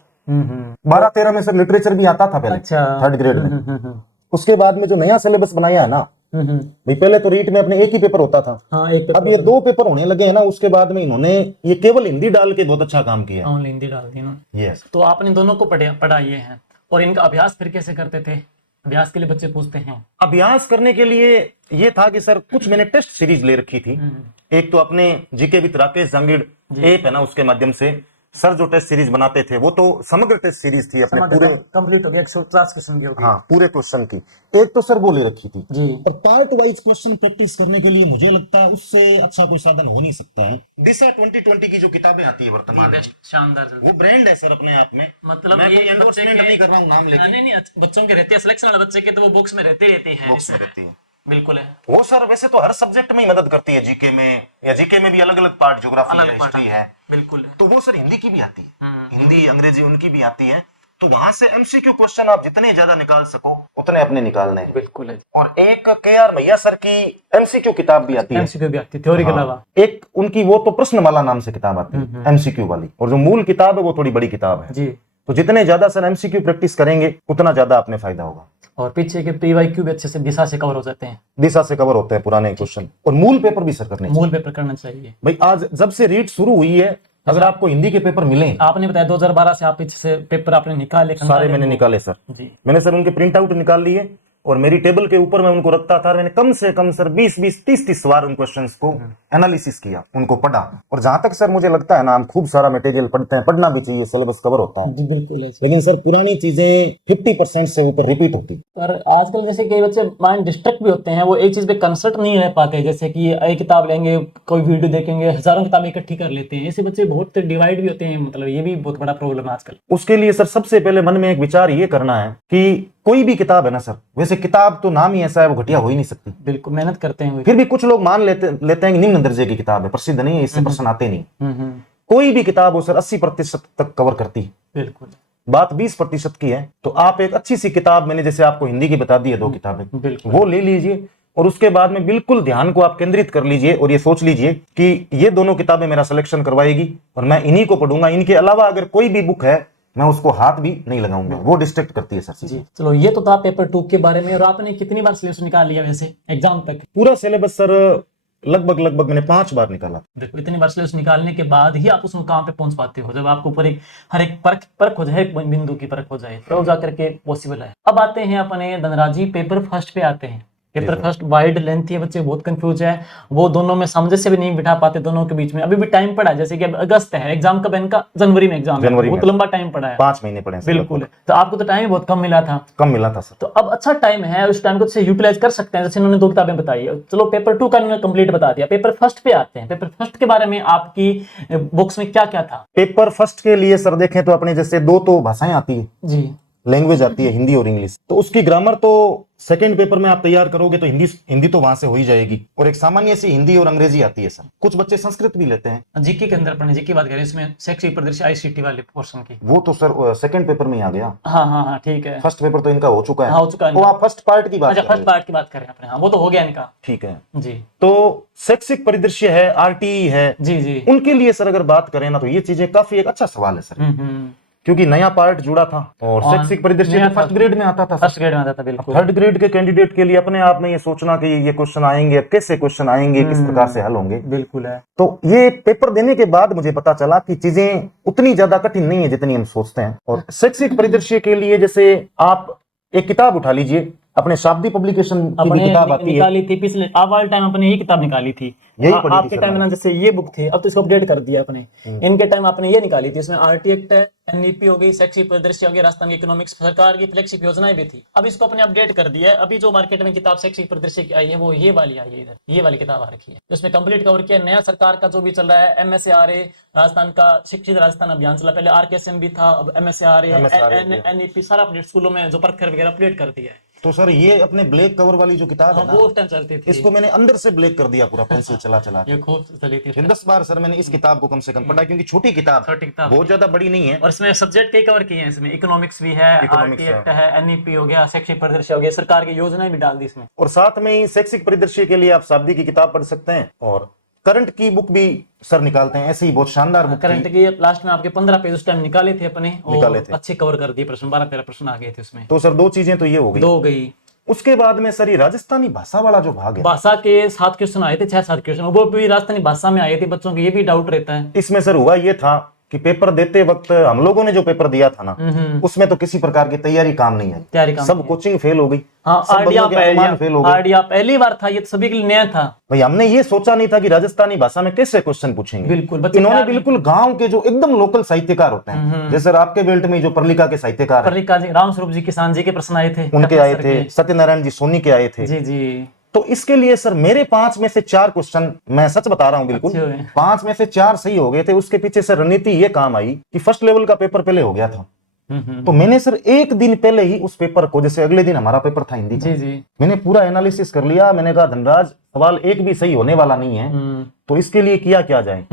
12-13 में सर लिटरेचर भी आता था पहले, अच्छा। 3rd ग्रेड में। उसके बाद में जो नया सिलेबस बनाया है ना भाई, पहले तो रीट में अपने एक ही पेपर होता था, हाँ एक अब ये 2 पेपर होने लगे हैं ना। उसके बाद में इन्होंने ये केवल हिंदी डाल के बहुत अच्छा काम किया है। ऑनलाइन हिंदी डाल दी ना। यस, तो आपने दोनों को पढ़ाए हैं, और इनका अभ्यास फिर कैसे करते थे? अभ्यास के लिए बच्चे पूछते हैं। अभ्यास करने के लिए ये था कि सर कुछ मैंने टेस्ट सीरीज ले रखी थी। एक तो अपने GK with Rakesh Jangid app है ना, उसके माध्यम से सर जो टेस्ट सीरीज बनाते थे वो तो समग्र टेस्ट सीरीज थी अपने पूरे कंप्लीट हो गया, 150 क्वेश्चन की हो गई। हाँ पूरे क्वेश्चन की। एक तो सर वो ले रखी थी जी। और पार्ट वाइज क्वेश्चन प्रैक्टिस करने के लिए मुझे लगता है उससे अच्छा कोई साधन हो नहीं सकता है। दिशा 2020 की जो किताबें आती है वर्तमान में, शानदार। वो ब्रांड है सर अपने आप में। मतलब मैं ये कोई एंडोर्समेंट नहीं कर रहा हूँ नाम लेके, नहीं, बच्चों के रहते हैं, सिलेक्शन वाले बच्चे के तो वो बुक्स में रहते हैं। बॉक्स में रहती है। बिल्कुल है। वो सर वैसे तो हर सब्जेक्ट में ही मदद करती है, जीके में या जीके में भी अलग अलग पार्ट, ज्योग्राफी है, हिस्ट्री है। बिल्कुल है। तो वो सर हिंदी की भी आती है, हिंदी अंग्रेजी उनकी भी आती है। तो वहां से एमसीक्यू क्वेश्चन आप जितने ज्यादा निकाल सको उतने अपने निकालने हैं। बिल्कुल है। और एक KR भैया सर की एमसीक्यू किताब भी आती है, एमसीक्यू भी आती है थ्योरी के अलावा। एक उनकी वो तो प्रश्नमाला नाम से किताब आती है एमसीक्यू वाली, और जो मूल किताब है वो थोड़ी बड़ी किताब है जी। तो जितने ज्यादा सर एमसीक्यू प्रैक्टिस करेंगे उतना ज्यादा अपने फायदा होगा। और पीछे के पीवाईक्यू भी अच्छे से दिशा से कवर हो जाते हैं, दिशा से कवर होते हैं पुराने क्वेश्चन। और मूल पेपर भी सर करने मूल पेपर करना चाहिए भाई। आज जब से रीट शुरू हुई है, अगर आपको हिंदी के पेपर मिले, आपने बताया 2012 से आप पीछे से पेपर आपने निकाले, सारे मैंने निकाले सर। जी। मैंने सर उनके प्रिंट आउट निकाल लिए और मेरी टेबल के ऊपर मैं उनको रखता था। मैंने कम से कम सर 20-20, 30-30 बार उन क्वेश्चंस को एनालिसिस किया, उनको पढ़ा। और जहां तक सर मुझे लगता है ना, हम खूब सारा मटेरियल पढ़ते हैं, पढ़ना भी चाहिए, सिलेबस कवर होता है। बिल्कुल है। लेकिन सर पुरानी चीजें 50% से ऊपर रिपीट होती। पर आजकल जैसे कई बच्चे माइंड डिस्ट्रैक्ट भी होते हैं, वो एक चीज पे कंसंट्रेट नहीं रह पाते, जैसे कि एक किताब लेंगे, कोई वीडियो देखेंगे, हजारों किताबें इकट्ठी कर लेते हैं। ऐसे बच्चे बहुत डिवाइड भी होते हैं, मतलब ये भी बहुत बड़ा प्रॉब्लम है आजकल। उसके लिए सर सबसे पहले मन में एक विचार ये करना है कि कोई भी किताब है ना सर, वैसे किताब तो नाम ही ऐसा है, वो घटिया हो ही नहीं सकती। बिल्कुल मेहनत करते हैं। फिर भी कुछ लोग मान लेते हैं कि निम्न दर्जे की किताब है, प्रसिद्ध नहीं है, इससे प्रश्न आते नहीं। कोई भी किताब हो सर 80% तक कवर करती है। बिल्कुल। बात 20% की है तो आप एक अच्छी सी किताब, मैंने जैसे आपको हिंदी की बता दी है 2 किताबें, वो ले लीजिए और उसके बाद में बिल्कुल ध्यान को आप केंद्रित कर लीजिए और ये सोच लीजिए कि ये दोनों किताबें मेरा सिलेक्शन करवाएगी और मैं इन्हीं को पढ़ूंगा। इनके अलावा अगर कोई भी बुक है मैं उसको हाथ भी नहीं लगाऊंगा, वो डिस्ट्रैक्ट करती है सर। जी चलो, ये तो था पेपर 2 के बारे में। और आपने कितनी बार सिलेबस निकाल लिया वैसे एग्जाम तक? पूरा सिलेबस सर लगभग मैंने 5 बार निकाला। देखो इतनी बार सिलेबस निकालने के बाद ही आप उस मुकाम पे पहुंच पाते हो, जब आपके ऊपर एक हर एक परख हो जाए, एक बिंदु की परख हो जाए, तो जाकर के पॉसिबल है। अब आते हैं अपने धनराजी पेपर फर्स्ट पे आते हैं। पेपर फर्स्ट वाइड लेंथ है, बच्चे बहुत कंफ्यूज है, वो दोनों में सामंजस्य भी नहीं बिठा पाते दोनों के बीच में। अभी भी टाइम पड़ा है, जैसे कि अब अगस्त है एग्जाम, कब इनका जनवरी में एग्जाम है, बहुत लंबा टाइम पड़ा है, 5 महीने पड़े। बिल्कुल। तो आपको तो टाइम बहुत कम मिला था सर। तो अब अच्छा टाइम है, उस टाइम को अच्छे यूटिलाइज कर सकते हैं। जैसे इन्होंने 2 किताबें बताई, चलो पेपर 2 का इन्होंने कंप्लीट बता दिया। पेपर फर्स्ट पे आते हैं। पेपर फर्स्ट के बारे में आपकी बुक्स में क्या क्या था? पेपर फर्स्ट के लिए सर देखें तो अपने जैसे 2 तो भाषाएं आती है जी, लैंग्वेज आती है हिंदी और इंग्लिश, तो उसकी ग्रामर तो सेकंड पेपर में आप तैयार करोगे तो हिंदी तो वहां से हो ही जाएगी। और एक सामान्य सी हिंदी और अंग्रेजी आती है सर। कुछ बच्चे संस्कृत भी लेते हैं। जीके के अंदर अपने जीके की बात करें, इसमें शैक्षिक परिदृश्य आईसीटी वाले पोर्शन की, वो तो सर सेकंड पेपर में ही आ गया। हाँ ठीक है। फर्स्ट पेपर तो इनका हो चुका है। हाँ, हो चुका है। तो आप फर्स्ट पार्ट की बात अच्छा, कर फर्स्ट रहे पार्ट की बात करें अपने, हाँ वो तो हो गया इनका। ठीक है जी। तो शैक्षिक परिदृश्य है, आरटीई है, जी उनके लिए सर अगर बात करें ना तो ये चीजें काफी एक अच्छा सवाल है सर। क्योंकि नया पार्ट जुड़ा था और शैक्षिक परिदृश्य फर्स्ट ग्रेड में आता था। फर्स्ट ग्रेड में आता था, बिल्कुल। 3rd ग्रेड के कैंडिडेट के लिए अपने आप में ये सोचना कि ये क्वेश्चन आएंगे, कैसे क्वेश्चन आएंगे, किस प्रकार से हल होंगे, बिल्कुल है। तो ये पेपर देने के बाद मुझे पता चला कि चीजें उतनी ज्यादा कठिन नहीं है जितनी हम सोचते हैं। और शैक्षिक परिदृश्य के लिए जैसे आप एक किताब उठा लीजिए, अपने शाब्दी पब्लिकेशन की भी किताब आती है, निकाली थी पिछले वाले टाइम अपने ये किताब निकाली थी। आपके टाइम में जैसे ये बुक थे, अब तो इसको अपडेट कर दिया अपने। इनके टाइम आपने ये निकाली थी, इसमें आरटी एक्ट है, एनईपी हो गई, शैक्षिक परिदृश्य हो गया, राजस्थान की इकोनॉमिक्स, सरकार की फ्लैगशिप योजनाएं भी थी। अब इसको अपने अपडेट कर दिया है। अभी जो मार्केट में किताब शैक्षिक परिदृश्य की आई है वो ये वाली आई है, इधर ये वाली किताब आ रखी है, उसमें कंप्लीट कवर किया। नया सरकार का जो भी चल रहा है, MSARA, राजस्थान का शिक्षित राजस्थान अभियान चला, पहले RKSM भी था, अब MSARA, NEP, सारा अपडेट स्कूलों में जो परखर वगैरह अपडेट कर दिया है। तो सर ये अपने ब्लैक कवर वाली जो किताब है ना, वो उस टाइम चलती थी। इसको मैंने अंदर से ब्लैक कर दिया पूरा पेंसिल चला चला के। ये खूब चली थी। फिर 10 बार सर मैंने इस किताब को कम से कम पढ़ा, क्योंकि छोटी किताब छोटी किताब बहुत ज्यादा बड़ी नहीं है। और इसमें सब्जेक्ट कई कवर किए हैं, इसमें इकोनॉमिक्स भी है, Economics आरटी एक्ट है, एनईपी हो गया, शैक्षिक परिदृश्य हो गया, सरकार की योजनाएं भी डाल दी इसमें। और साथ में ही शैक्षिक परिदृश्य के लिए आप शाब्दिक की किताब पढ़ सकते हैं, और करंट की बुक भी सर निकालते हैं, ऐसी बहुत शानदार बुक करंट की लास्ट में आपके 15 पेज उस टाइम निकाले थे अपने, निकाले और थे। अच्छे कवर कर दिए प्रश्न, 12-13 प्रश्न आ गए थे उसमें। तो सर दो चीजें तो ये हो गई। दो गई। उसके बाद में सर ये राजस्थानी भाषा वाला जो भाग है, भाषा के 7 क्वेश्चन आए थे, 6-7 क्वेश्चन, वो भी राजस्थानी भाषा में आए थे। बच्चों को ये भी डाउट रहता है। इसमें सर हुआ ये था कि पेपर देते वक्त हम लोगों ने जो पेपर दिया था ना, उसमें तो किसी प्रकार की तैयारी काम नहीं है, तैयारी काम सब कोचिंग फेल हो गई। हाँ, सब बंदों के अनुमान फेल हो गए। आइडिया पहली बार था, ये तो सभी के लिए नया था। भाई हमने ये सोचा नहीं था कि राजस्थानी भाषा में कैसे क्वेश्चन पूछेंगे। बिल्कुल, बच्चे इन्होंने तैयार बिल्कुल गांव के जो एकदम लोकल साहित्यकार होते हैं, जैसे आपके बेल्ट में जो परलिका के साहित्यकार हैं, परलिका जी, राम स्वरूप जी, किसान जी के प्रश्न आए थे, उनके आए थे, सत्यनारायण जी सोनी के आए थे। जी जी। तो इसके लिए सर मेरे 5 में से 4 क्वेश्चन, मैं सच बता रहा हूं बिल्कुल, अच्छे हुए। 5 में से 4 सही हो गए थे। उसके पीछे सर रणनीति ये काम आई कि फर्स्ट लेवल का पेपर पहले हो गया था, तो मैंने सर एक दिन पहले ही उस पेपर को, जैसे अगले दिन हमारा पेपर था हिंदी का, जी जी। मैंने पूरा एनालिसिस कर लिया। मैंने कहा धनराज सवाल एक भी सही होने वाला नहीं है, तो इसके लिए किया क्या जाए।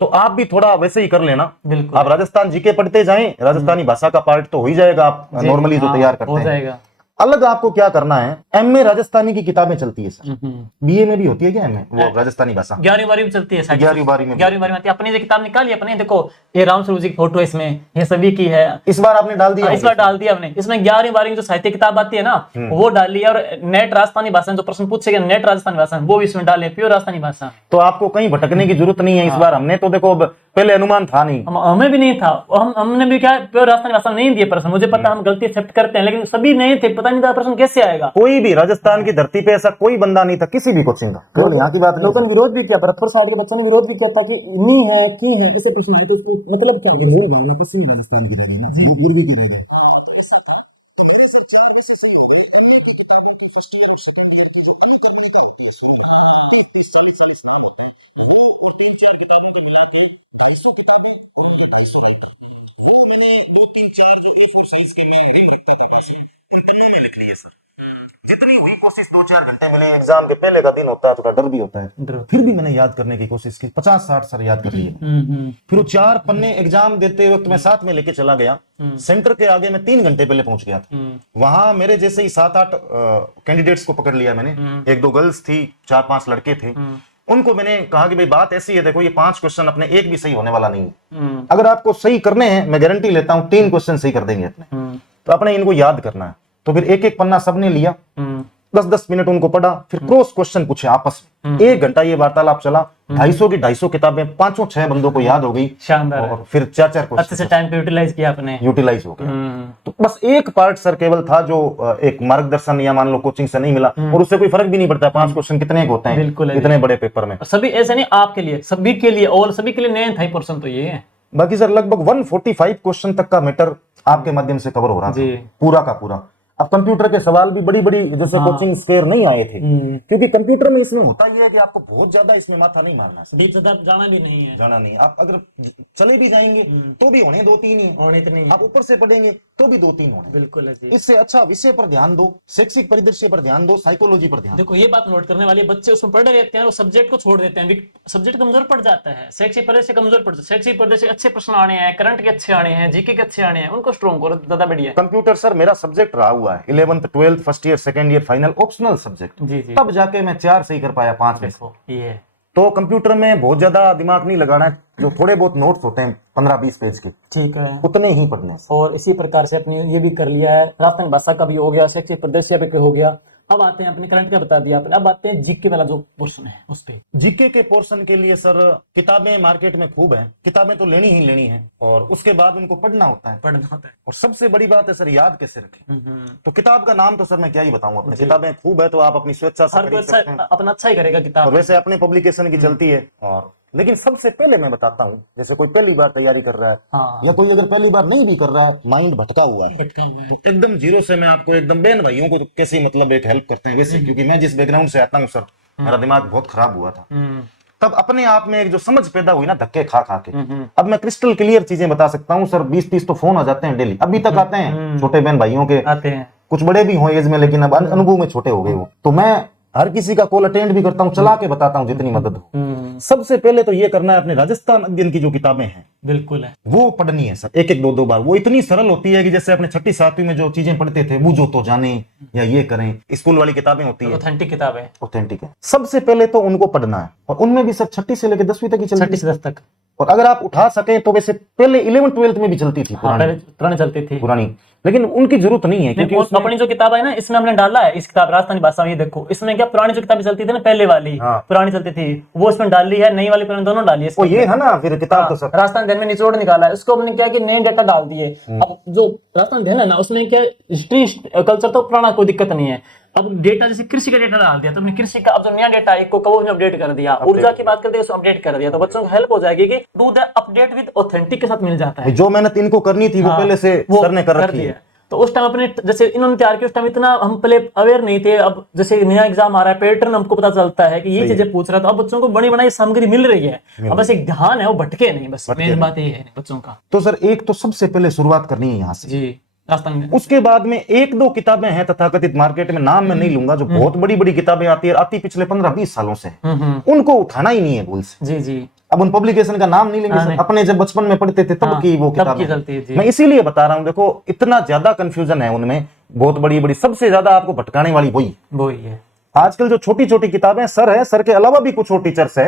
तो आप भी थोड़ा वैसे ही कर लेना। बिल्कुल। आप राजस्थान जीके पढ़ते जाएं, राजस्थानी भाषा का पार्ट तो हो ही जाएगा, आप नॉर्मली जो तैयार करते हो हैं। जाएगा। अलग आपको क्या करना है, एमए राजस्थानी की किताबें चलती है सर, बीए में भी होती है क्या एमए वो राजस्थानी भाषा? 11वीं 12वीं में चलती है, 11वीं 12वीं में 11वीं 12वीं में आती है। अपनी जो किताब निकाली अपने, देखो ये राम स्वरूप जी की फोटो, इसमें ये सभी की है। इस बार आपने डाल दिया? इस बार डाल दिया हमने। इसमें 11वीं 12वीं जो साहित्य किताब आती है ना, वो डाली है। और नेट राजस्थानी भाषा में जो प्रश्न पूछेगा नेट राजस्थानी भाषा में, वो भी इसमें डाले, प्योर राजस्थानी भाषा। तो आपको कहीं भटकने की जरूरत नहीं है इस बार। हमने तो देखो पहले अनुमान था नहीं, हमें भी नहीं था, हमने भी क्या प्योर राजस्थानी भाषा में नहीं दिए प्रश्न। मुझे पता हम गलती एक्सेप्ट करते हैं, लेकिन सभी नए थे, पता नहीं था प्रश्न कैसे आएगा। कोई भी राजस्थान की धरती पे ऐसा कोई बंदा नहीं था किसी भी कोचिंग का, केवल यहाँ की बात नहीं। लोगों ने विरोध भी किया, भरतपुर साइड के बच्चों ने विरोध भी किया था कि नहीं है, क्यों है, इसे कुछ नहीं, इसकी मतलब क्या है, किसी राजस्थान की नहीं। जितनी हुई कोशिश 2-4 घंटे मिले, एग्जाम के पहले का दिन होता है, थोड़ा डर भी होता है, फिर भी मैंने याद करने की कोशिश की, 50-60 सर याद कर लिए। फिर वो 4 पन्ने एग्जाम देते वक्त मैं साथ में लेके चला गया। सेंटर के आगे मैं 3 घंटे पहले पहुंच गया था। वहां मेरे जैसे ही 7-8 कैंडिडेट्स को पकड़ लिया मैंने। 1-2 गर्ल्स थी, 4-5 लड़के थे। उनको मैंने कहा कि भाई बात ऐसी है, देखो ये 5 क्वेश्चन अपने एक भी सही होने वाला नहीं है। अगर आपको सही करने हैं, मैं गारंटी लेता हूं 3 क्वेश्चन सही कर देंगे अपने। तो अपने इनको याद करना है। तो फिर एक एक पन्ना सबने लिया, 10-10 मिनट उनको पढ़ा, फिर क्रॉस क्वेश्चन पूछे आपस में। 1 घंटा ये वार्तालाप चला। 250 की 250 किताबें 5-6 बंदों को याद हो गई। शानदार। और फिर 4-4 अच्छे क्वेश्चन से टाइम पे यूटिलाइज किया आपने। यूटिलाइज हो गया। तो बस एक पार्ट सर केवल था जो एक मार्गदर्शन या मान लो कोचिंग से नहीं मिला, और उससे कोई फर्क भी नहीं पड़ता 5 क्वेश्चन कितने होते हैं बिल्कुल है। इतने बड़े पेपर में। सभी ऐसे नहीं, आपके लिए, सभी के लिए, और सभी के लिए नए था पर्सन तो ये है। बाकी सर लगभग 145 क्वेश्चन तक का मैटर आपके माध्यम से कवर हो रहा था, पूरा का पूरा। अब कंप्यूटर के सवाल भी बड़ी बड़ी जैसे कोचिंग स्क्वायर नहीं आए थे, क्योंकि कंप्यूटर में इसमें होता ये है कि आपको बहुत ज्यादा इसमें माथा नहीं मारना है, डीप ज्यादा जाना भी नहीं है, जाना नहीं। आप अगर चले भी जाएंगे तो भी होने 2-3 ही होने तो नहीं। आप ऊपर से पढ़ेंगे तो भी 2-3 होने। बिल्कुल है जी। इससे अच्छा विषय पर ध्यान दो, शैक्षिक परिदृश्य पर ध्यान दो, साइकोलॉजी पर ध्यान दो। देखो ये बात नोट करने वाली, बच्चे उसमें पढ़ रहे रहते हैं, वो सब्जेक्ट को छोड़ देते हैं, सब्जेक्ट कमजोर पड़ जाता है, शैक्षिक परिदृश्य कमजोर पड़ जाता है। शैक्षिक परिदृश्य अच्छे प्रश्न आने हैं, करंट के अच्छे आने हैं, जीके के अच्छे आने हैं, उनको स्ट्रॉन्ग करो, ज्यादा बढ़िया। कंप्यूटर सर मेरा सब्जेक्ट रहा हुआ है 11th 12th first year second year final optional subject, जी जी। तब जाके मैं 4 सही कर पाया 5 में। ये तो कंप्यूटर में बहुत ज्यादा दिमाग नहीं लगाना है, जो थोड़े बहुत नोट्स होते हैं 15-20 पेज के, ठीक है, उतने ही पढ़ने हैं। और इसी प्रकार से अपने ये भी कर लिया है, राजस्थानी भाषा का भी हो गया, शैक्षिक परिदृश्य पे हो गया। अब आते हैं अपने करंट का बता दिया आपने, अब आते हैं जीके वाला जो पोर्शन है उस पे। जीके के पोर्शन के लिए सर किताबें मार्केट में खूब हैं, किताबें तो लेनी ही लेनी है, और उसके बाद उनको पढ़ना होता है। और सबसे बड़ी बात है सर याद कैसे रखें। तो किताब का नाम तो सर मैं क्या ही बताऊं, अपने किताबें खूब है तो आप अपनी स्वेच्छा से खरीद सकते हैं। अपना अच्छा ही करेगा किताब, और वैसे अपने पब्लिकेशन की चलती है। और लेकिन सबसे पहले मैं बताता हूँ, जैसे कोई पहली बार तैयारी कर रहा है, या कोई अगर पहली बार नहीं भी कर रहा है, माइंड भटका हुआ है, तो एकदम जीरो से मैं आपको एकदम बहन भाइयों को कैसे मतलब एक हेल्प करते हैं वैसे, क्योंकि मैं जिस बैकग्राउंड से आता हूँ सर, मेरा दिमाग बहुत खराब हुआ था, तब अपने आप में एक जो समझ पैदा हुई ना धक्के खा खा के, अब मैं क्रिस्टल क्लियर चीजें बता सकता हूँ सर। 20-30 तो फोन आ जाते हैं डेली, अभी तक आते हैं छोटे बहन भाइयों के, आते हैं कुछ बड़े भी हों एज में, लेकिन अब अनुभव में छोटे हो गए वो। तो मैं हर किसी का कॉल अटेंड भी करता हूँ, चला के बताता हूँ जितनी मदद हो। सबसे पहले तो ये करना है, अपने राजस्थान अध्ययन की जो किताबें हैं बिल्कुल है, वो पढ़नी है सर, एक एक दो दो बार। वो इतनी सरल होती है कि जैसे अपने छठी सातवीं में जो चीजें पढ़ते थे, बूझो तो जाने या ये करें, स्कूल वाली किताबें होती है, ऑथेंटिक किताब है, ऑथेंटिक है। सबसे पहले तो उनको पढ़ना है, और उनमें भी सर छठी से लेकर 10वीं तक ही चलती 6 से 10 तक। और अगर आप उठा सकें तो वैसे पहले 11th 12th में भी चलती थी हाँ, पहले पुराने चलते थे, पुरानी, लेकिन उनकी जरूरत नहीं है क्योंकि उसमें अपनी जो किताब है ना, इसमें हमने डाला है इस किताब राजस्थानी भाषा में। ये देखो, इसमें क्या पुरानी जो किताबें चलती थी ना, पहले वाली हाँ। पुरानी चलती थी, वो इसमें डाली है, नई वाली पुरानी दोनों डाली है वो ये है ना, फिर किताब तो सर राजस्थान अध्ययन में निचोड़ निकाला है। उसको हमने क्या कि नए डेटा डाल दिए। अब जो राजस्थान अध्ययन है ना, उसमें क्या हिस्ट्री कल्चर तो पुराना, कोई दिक्कत नहीं है। अब डेटा जैसे कृषि का डेटा डाल दिया, तो हमने कृषि का अब जो नया डेटा एक को कबो में अपडेट कर दिया, ऊर्जा की बात करते हैं उसको अपडेट कर दिया, तो बच्चों को हेल्प हो जाएगी कि do the update with authentic के साथ मिल जाता है। जो मेहनत इनको करनी थी वो पहले से सर ने कर रखी है। तो उस टाइम अपने जैसे इन्होंने तैयार किया, उस टाइम इतना हम पहले अवेयर नहीं थे। अब जैसे नया एग्जाम आ रहा है, पैटर्न हमको पता चलता है कि ये चीजें पूछ रहा है, तो अब बच्चों को बड़ी बनाई सामग्री मिल रही है। अब बस एक ध्यान है, वो भटके नहीं, बस मेन बात ये है बच्चों का। तो सर एक तो सबसे पहले शुरुआत करनी है यहाँ से जी, राजस्थान में। उसके बाद में एक दो किताबें हैं तथाकथित, मार्केट में नाम मैं नहीं लूंगा, जो बहुत बड़ी बड़ी किताबें आती पिछले 15-20 सालों से, उनको उठाना ही नहीं है भूल से। जी जी, अब उन पब्लिकेशन का नाम नहीं लेंगे सर, अपने जब बचपन में पढ़ते थे तब की वो किताबें चलती है जी। मैं इसीलिए बता रहा हूँ, देखो इतना ज्यादा कंफ्यूजन है उनमें, बहुत बड़ी बड़ी, सबसे ज्यादा आपको भटकाने वाली वही है। आजकल जो छोटी छोटी किताबें सर है, सर के अलावा भी कुछ और टीचर्स है,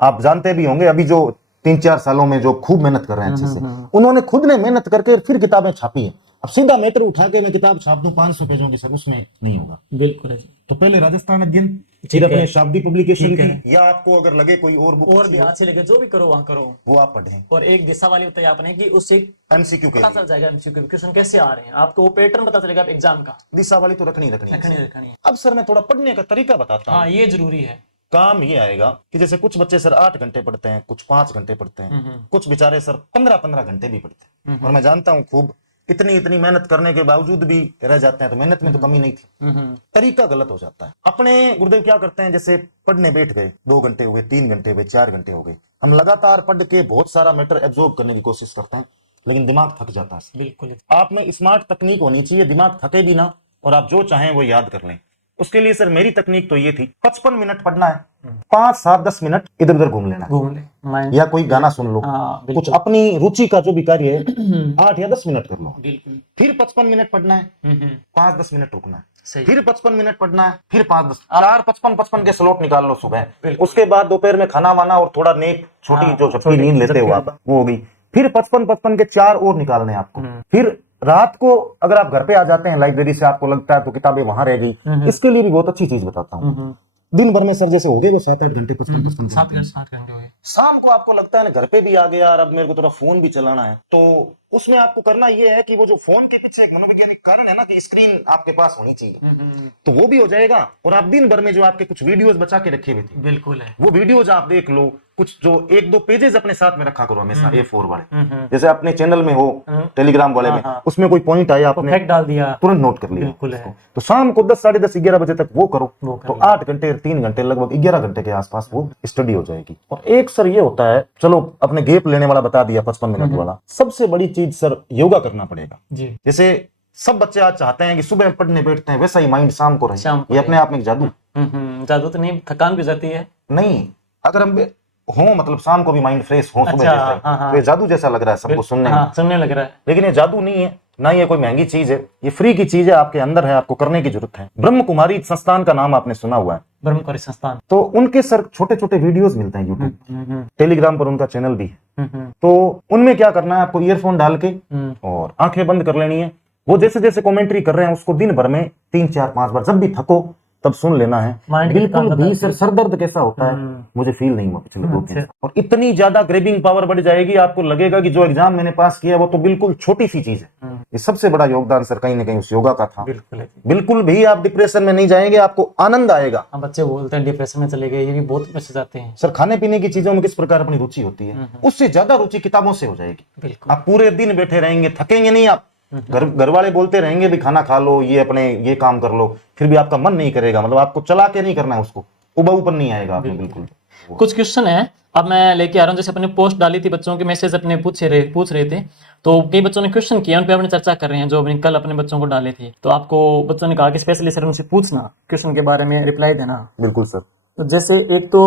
आप जानते भी होंगे, अभी जो 3-4 सालों में जो खूब मेहनत कर रहे हैं अच्छे से, उन्होंने खुद ने मेहनत करके फिर किताबें छापी है। अब सीधा मैटर उठा के मैं किताब छाप दूं 500 पेजों की, सर उसमें नहीं होगा। बिल्कुल है जी। तो पहले राजस्थान अध्ययन, फिर अपने शाब्दिक पब्लिकेशन की, या आपको अगर लगे कोई और बुक और भी अच्छे लगे जो भी करो वहां करो, वो आप पढ़ें। और एक दिशा वाली बताइए आपने कि उससे एमसीक्यू के पता चल जाएगा एमसीक्यू क्वेश्चन कैसे आ रहे हैं, आपको वो पैटर्न पता चलेगा एग्जाम का। दिशा वाली तो रखनी है। रखनी है। अब सर मैं थोड़ा पढ़ने का तरीका बताता हूँ। हाँ, ये जरूरी है। काम ये आएगा कि जैसे कुछ बच्चे सर 8 घंटे पढ़ते हैं, कुछ 5 घंटे पढ़ते हैं, कुछ बेचारे सर 15-15 घंटे भी पढ़ते हैं, और मैं जानता हूँ खूब इतनी मेहनत करने के बावजूद भी रह जाते हैं, तो मेहनत में तो कमी नहीं थी, तरीका गलत हो जाता है। अपने गुरुदेव क्या करते हैं, जैसे पढ़ने बैठ गए, 2 घंटे हुए, 3 घंटे हुए, 4 घंटे हो गए, हम लगातार पढ़ के बहुत सारा मैटर एब्जॉर्ब करने की कोशिश करते हैं, लेकिन दिमाग थक जाता है। बिल्कुल। आप में स्मार्ट तकनीक होनी चाहिए, दिमाग थके भी ना, और आप जो चाहें वो याद कर लें। उसके लिए सर मेरी तकनीक तो ये थी, 55 मिनट पढ़ना है, 5-7-10 मिनट इधर उधर घूम लेना, घूम ले, या कोई गाना सुन लो, कुछ अपनी रुचि का जो भी कार्य है 8 या 10 मिनट कर लो। बिल्कुल। फिर 55 मिनट पढ़ना है, 5-10 मिनट रुकना है, सही। फिर 55 मिनट पढ़ना है, फिर 5-10, 4-55 के स्लॉट निकाल लो सुबह। उसके बाद दोपहर में खाना वाना और थोड़ा नेक छोटी जो झपकी नींद लेते हो आप, वो हो गई। फिर 55 के 4 और निकालने आपको। फिर रात को अगर आप घर पे आ जाते हैं लाइब्रेरी से, आपको लगता है तो किताबें वहां रह गई, इसके लिए भी बहुत अच्छी चीज बताता हूँ। दिन भर में सर जैसे हो गए वो 7-8 घंटे, 55 शाम को आपको लगता है घर पे भी आ गया, यार अब मेरे को थोड़ा फोन भी चलाना है, तो उसमें आपको करना ये है कि वो जो फोन के पीछे एक मनोवैज्ञानिक कारण है ना कि स्क्रीन आपके पास होनी चाहिए, तो वो भी हो जाएगा, और आप दिन भर में जो आपके कुछ वीडियोस बचा के रखे हुए थे, बिल्कुल है, वो वीडियोस आप देख लो। कुछ जो 1-2 पेजेस अपने साथ में रखा करो हमेशा, A4 वाले, जैसे अपने चैनल में हो, टेलीग्राम वाले में, उसमें कोई पॉइंट आया आपने डाल दिया, तुरंत नोट कर लिया। बिल्कुल है। तो शाम को 10, 10:30, 11 बजे तक वो करो, तो 8 घंटे 3 घंटे लगभग 11 घंटे के आसपास वो स्टडी हो जाएगी। और एक सर ये होता है, चलो अपने गैप लेने वाला बता दिया 55 मिनट वाला, सबसे बड़ी चीज सर योगा करना पड़ेगा जी। जैसे सब बच्चे आज चाहते हैं कि सुबह पढ़ने बैठते हैं, वैसा ही माइंड शाम को रहे, ये अपने आप में एक जादू। जादू तो नहीं, थकान भी जाती है नहीं, अगर हम हो मतलब शाम को भी माइंड फ्रेश हो सुबह जैसे, तो ये जादू जैसा लग रहा है सबको सुनने लग रहा है, लेकिन ये जादू नहीं है, ना ये कोई महंगी चीज है, ये फ्री की चीज है, आपके अंदर है, आपको करने की जरूरत है। ब्रह्म कुमारी संस्थान का नाम आपने सुना हुआ है, ब्रह्म कुमारी संस्थान, तो उनके सर छोटे छोटे वीडियोस मिलते हैं यूट्यूब, टेलीग्राम पर उनका चैनल भी है, तो उनमें क्या करना है, आपको ईयरफोन डाल के और आंखें बंद कर लेनी है, वो जैसे जैसे कमेंट्री कर रहे हैं उसको दिन भर में 3-4-5 बार, जब भी थको तब सुन लेना है। बिल्कुल भी सर दर्द कैसा होता है मुझे फील नहीं हुआ पिछले 2 दिन, और इतनी ज्यादा ग्रेबिंग पावर बढ़ जाएगी, आपको लगेगा कि जो एग्जाम मैंने पास किया वो तो बिल्कुल छोटी सी चीज है। ये सबसे बड़ा योगदान सर कहीं ना कहीं उस योगा का था। बिल्कुल भी आप डिप्रेशन में नहीं जाएंगे, आपको आनंद आएगा। बच्चे बोलते हैं डिप्रेशन में चले गए, ये भी बहुत बच्चे जाते हैं। सर खाने पीने की चीजों में किस प्रकार अपनी रुचि होती है, उससे ज्यादा रुचि किताबों से हो जाएगी। आप पूरे दिन बैठे रहेंगे, थकेंगे नहीं आप, घर वाले बोलते रहेंगे भी खाना खा लो, ये अपने ये काम कर लो, फिर भी आपका मन नहीं करेगा, मतलब आपको चला के नहीं करना है उसको, उबाऊपन नहीं आएगा आपको बिल्कुल। कुछ क्वेश्चन है अब मैं लेके आ रहा हूँ। जैसे अपने पोस्ट डाली थी, बच्चों के मैसेज अपने पूछ रहे थे, तो कई बच्चों ने क्वेश्चन किया, उन पे अपने चर्चा कर रहे हैं जो अपने कल अपने बच्चों को डाले थे। तो आपको बच्चों ने कहा कि स्पेशली सर उनसे पूछना, क्वेश्चन के बारे में रिप्लाई देना। बिल्कुल सर। तो जैसे एक तो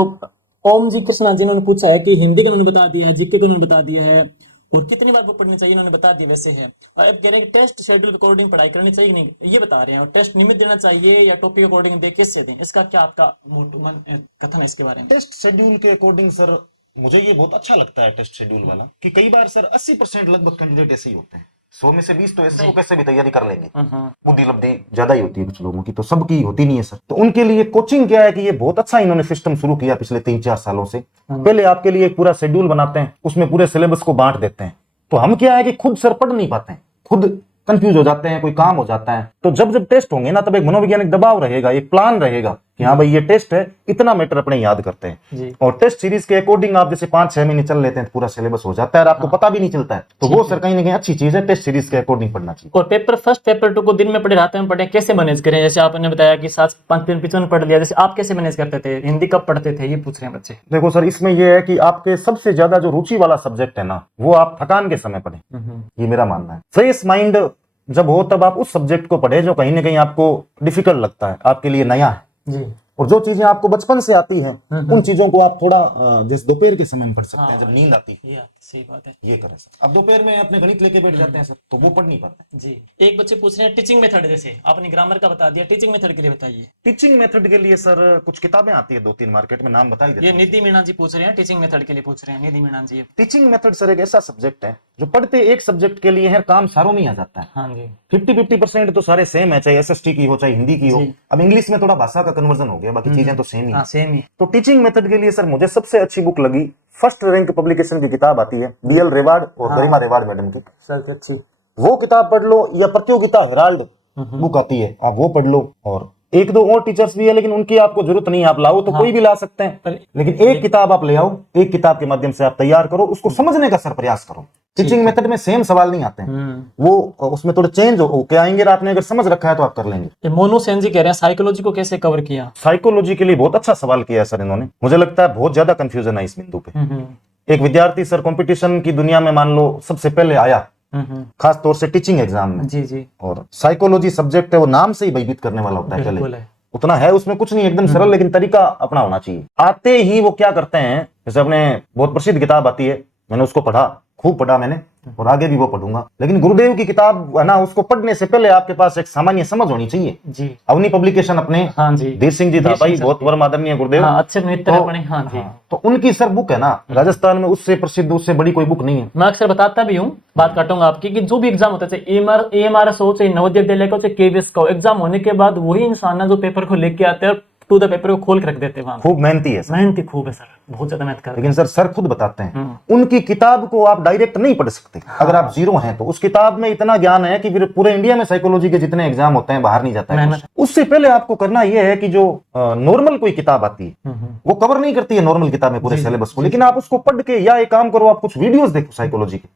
ओम जी कृष्णा जी ने पूछा है कि हिंदी का उन्होंने बता दिया है, जीके का उन्होंने बता दिया है, और कितनी बार बुक पढ़नी चाहिए उन्होंने बता दिया वैसे है। और अब कह रहे हैं कि टेस्ट शेड्यूल के अकॉर्डिंग पढ़ाई करनी चाहिए कि नहीं, ये बता रहे हैं। और टेस्ट नियमित देना चाहिए या टॉपिक अकॉर्डिंग दे, किससे दें, इसका क्या आपका कथन है इसके बारे में? टेस्ट शेड्यूल के अकॉर्डिंग सर मुझे ये बहुत अच्छा लगता है टेस्ट शेड्यूल वाला, कि कई बार सर 80% लगभग कैंडिडेट ऐसे ही होते हैं, 100 में से 20 तो ऐसे वो कैसे भी तैयारी कर लेंगे, बुद्धि लब्धि ज्यादा ही होती है कुछ लोगों की, तो सबकी होती नहीं है सर। तो उनके लिए कोचिंग क्या है कि ये बहुत अच्छा इन्होंने सिस्टम शुरू किया पिछले 3-4 सालों से। पहले आपके लिए एक पूरा शेड्यूल बनाते हैं, उसमें पूरे सिलेबस को बांट देते हैं। तो हम क्या है कि खुद सर पढ़ नहीं पाते हैं, खुद कंफ्यूज हो जाते हैं, कोई काम हो जाता है। तो जब जब टेस्ट होंगे ना, तब एक मनोवैज्ञानिक दबाव रहेगा, एक प्लान रहेगा कि हाँ भाई ये टेस्ट है, इतना मैटर अपने याद करते हैं। और टेस्ट सीरीज के अकॉर्डिंग आप जैसे 5-6 महीने चल लेते हैं, पूरा सिलेबस हो जाता है और आपको पता भी नहीं चलता है। तो वो सर कहीं ना कहीं अच्छी चीज है, टेस्ट सीरीज के अकॉर्डिंग पढ़ना चाहिए। और पेपर फर्स्ट पेपर 2 को दिन में पढ़े, रात में पढ़े, कैसे मैनेज करें? जैसे आपने बताया कि 7-5 दिन पिछले पढ़ लिया, जैसे आप कैसे मैनेज करते थे, हिंदी कब पढ़ते थे, ये पूछ रहे हैं बच्चे। देखो सर, इसमें यह है कि आपके सबसे ज्यादा जो रुचि वाला सब्जेक्ट है ना, वो आप थकान के समय पढ़े, ये मेरा मानना है। फ्रेश माइंड जब हो तब आप उस सब्जेक्ट को पढ़े जो कहीं ना कहीं आपको डिफिकल्ट लगता है, आपके लिए नया है जी। और जो चीजें आपको बचपन से आती हैं, उन चीजों को आप थोड़ा जैसे दोपहर के समय में पढ़ सकते हैं, जब नींद आती है। सही बात है, ये करें सर। अब दोपहर में अपने गणित लेके बैठ जाते हैं सर, तो वो पढ़ नहीं पाते जी। एक बच्चे पूछ रहे हैं टीचिंग मेथड, जैसे आपने ग्रामर का बता दिया, टीचिंग मेथड के लिए बताइए। टीचिंग मेथड के लिए सर कुछ किताबें आती है 2-3 मार्केट में, नाम बताई देते ये हैं। निधि मीणा जी पूछ रहे हैं, टीचिंग मेथड के लिए पूछ रहे हैं, निधि मीणा जी। टीचिंग मेथड सर एक ऐसा सब्जेक्ट है जो पढ़ते एक सब्जेक्ट के लिए है, काम सारों में ही आ जाता है। हाँ जी। 50-50% तो सारे सेम है, चाहे एसएसटी की हो चाहे हिंदी की हो। अब इंग्लिश में थोड़ा भाषा का कन्वर्जन हो गया, बाकी चीजें तो सेम ही है। सेम ही। तो टीचिंग मेथड के लिए सर मुझे सबसे अच्छी बुक लगी, फर्स्ट रैंक पब्लिकेशन की किताब आती है, बीएल रेवाड और गरिमा रेवाड मैडम की। सर अच्छी वो किताब पढ़ लो, या प्रतियोगिता हेराल्ड बुक आती है, आप वो पढ़ लो। और 1-2 और टीचर्स भी है, लेकिन उनकी आपको जरूरत नहीं है, आप लाओ तो कोई भी ला सकते हैं, लेकिन एक किताब आप ले आओ, एक किताब के माध्यम से आप तैयार करो, उसको समझने का सर प्रयास करो। टीचिंग मेथड में सेम सवाल नहीं आते हैं, वो उसमें थोड़े चेंज हो के आएंगे, आपने अगर समझ रखा है तो आप कर लेंगे। मोनू सेन जी कह रहे हैं साइकोलॉजी को कैसे कवर किया? साइकोलॉजी के लिए बहुत अच्छा सवाल किया है सर इन्होंने, मुझे लगता है बहुत ज्यादा कंफ्यूजन है इस बिंदु पे। एक विद्यार्थी सर कंपटीशन की दुनिया में मान लो सबसे पहले आया, खास तौर से टीचिंग एग्जाम में, जी जी, और साइकोलॉजी सब्जेक्ट है, वो नाम से ही भयभीत करने वाला होता है। पहले उतना है उसमें कुछ नहीं, एकदम सरल, लेकिन तरीका अपना होना चाहिए। आते ही वो क्या करते हैं, जैसे अपने बहुत प्रसिद्ध किताब आती है, मैंने उसको पढ़ा, खूब पढ़ा मैंने, और आगे भी वो पढ़ूंगा, लेकिन गुरुदेव की किताब है ना, उसको पढ़ने से पहले आपके पास एक सामान्य समझ होनी चाहिए जी। अवनी पब्लिकेशन अपने, हाँ जी, धीर सिंह जी धापाई, बहुत परम आदरणीय गुरुदेव, हाँ, अच्छे मित्र तो, अपने। हाँ जी, तो उनकी सर बुक है ना, राजस्थान में उससे प्रसिद्ध, उससे बड़ी कोई बुक नहीं है। मैं अक्सर बताता भी हूँ, बात काटूंगा आपकी, कि जो भी एग्जाम होता है, एएमआरएस हो, चाहे नवोदय विद्यालय का, चाहे केवीएस का, एग्जाम होने के बाद वही इंसान है जो पेपर को लेके आते हैं, टू द पेपर को खोल के रख देते हैं। खूब मेहनती है सर, मेहनती खूब है सर, बहुत ज्यादा मेहनत करते हैं। लेकिन सर खुद बताते हैं उनकी किताब को आप डायरेक्ट नहीं पढ़ सकते। अगर आप जीरो हैं तो उस किताब में इतना ज्ञान है कि फिर पूरे इंडिया में साइकोलॉजी के जितने एग्जाम होते हैं बाहर नहीं जाता है। उससे पहले आपको करना यह है कि जो नॉर्मल कोई किताब आती है वो कवर नहीं करती है नॉर्मल किताब में पूरे सिलेबस को, लेकिन आप उसको पढ़ के, या एक काम करो, आप कुछ वीडियोस देखो साइकोलॉजी के।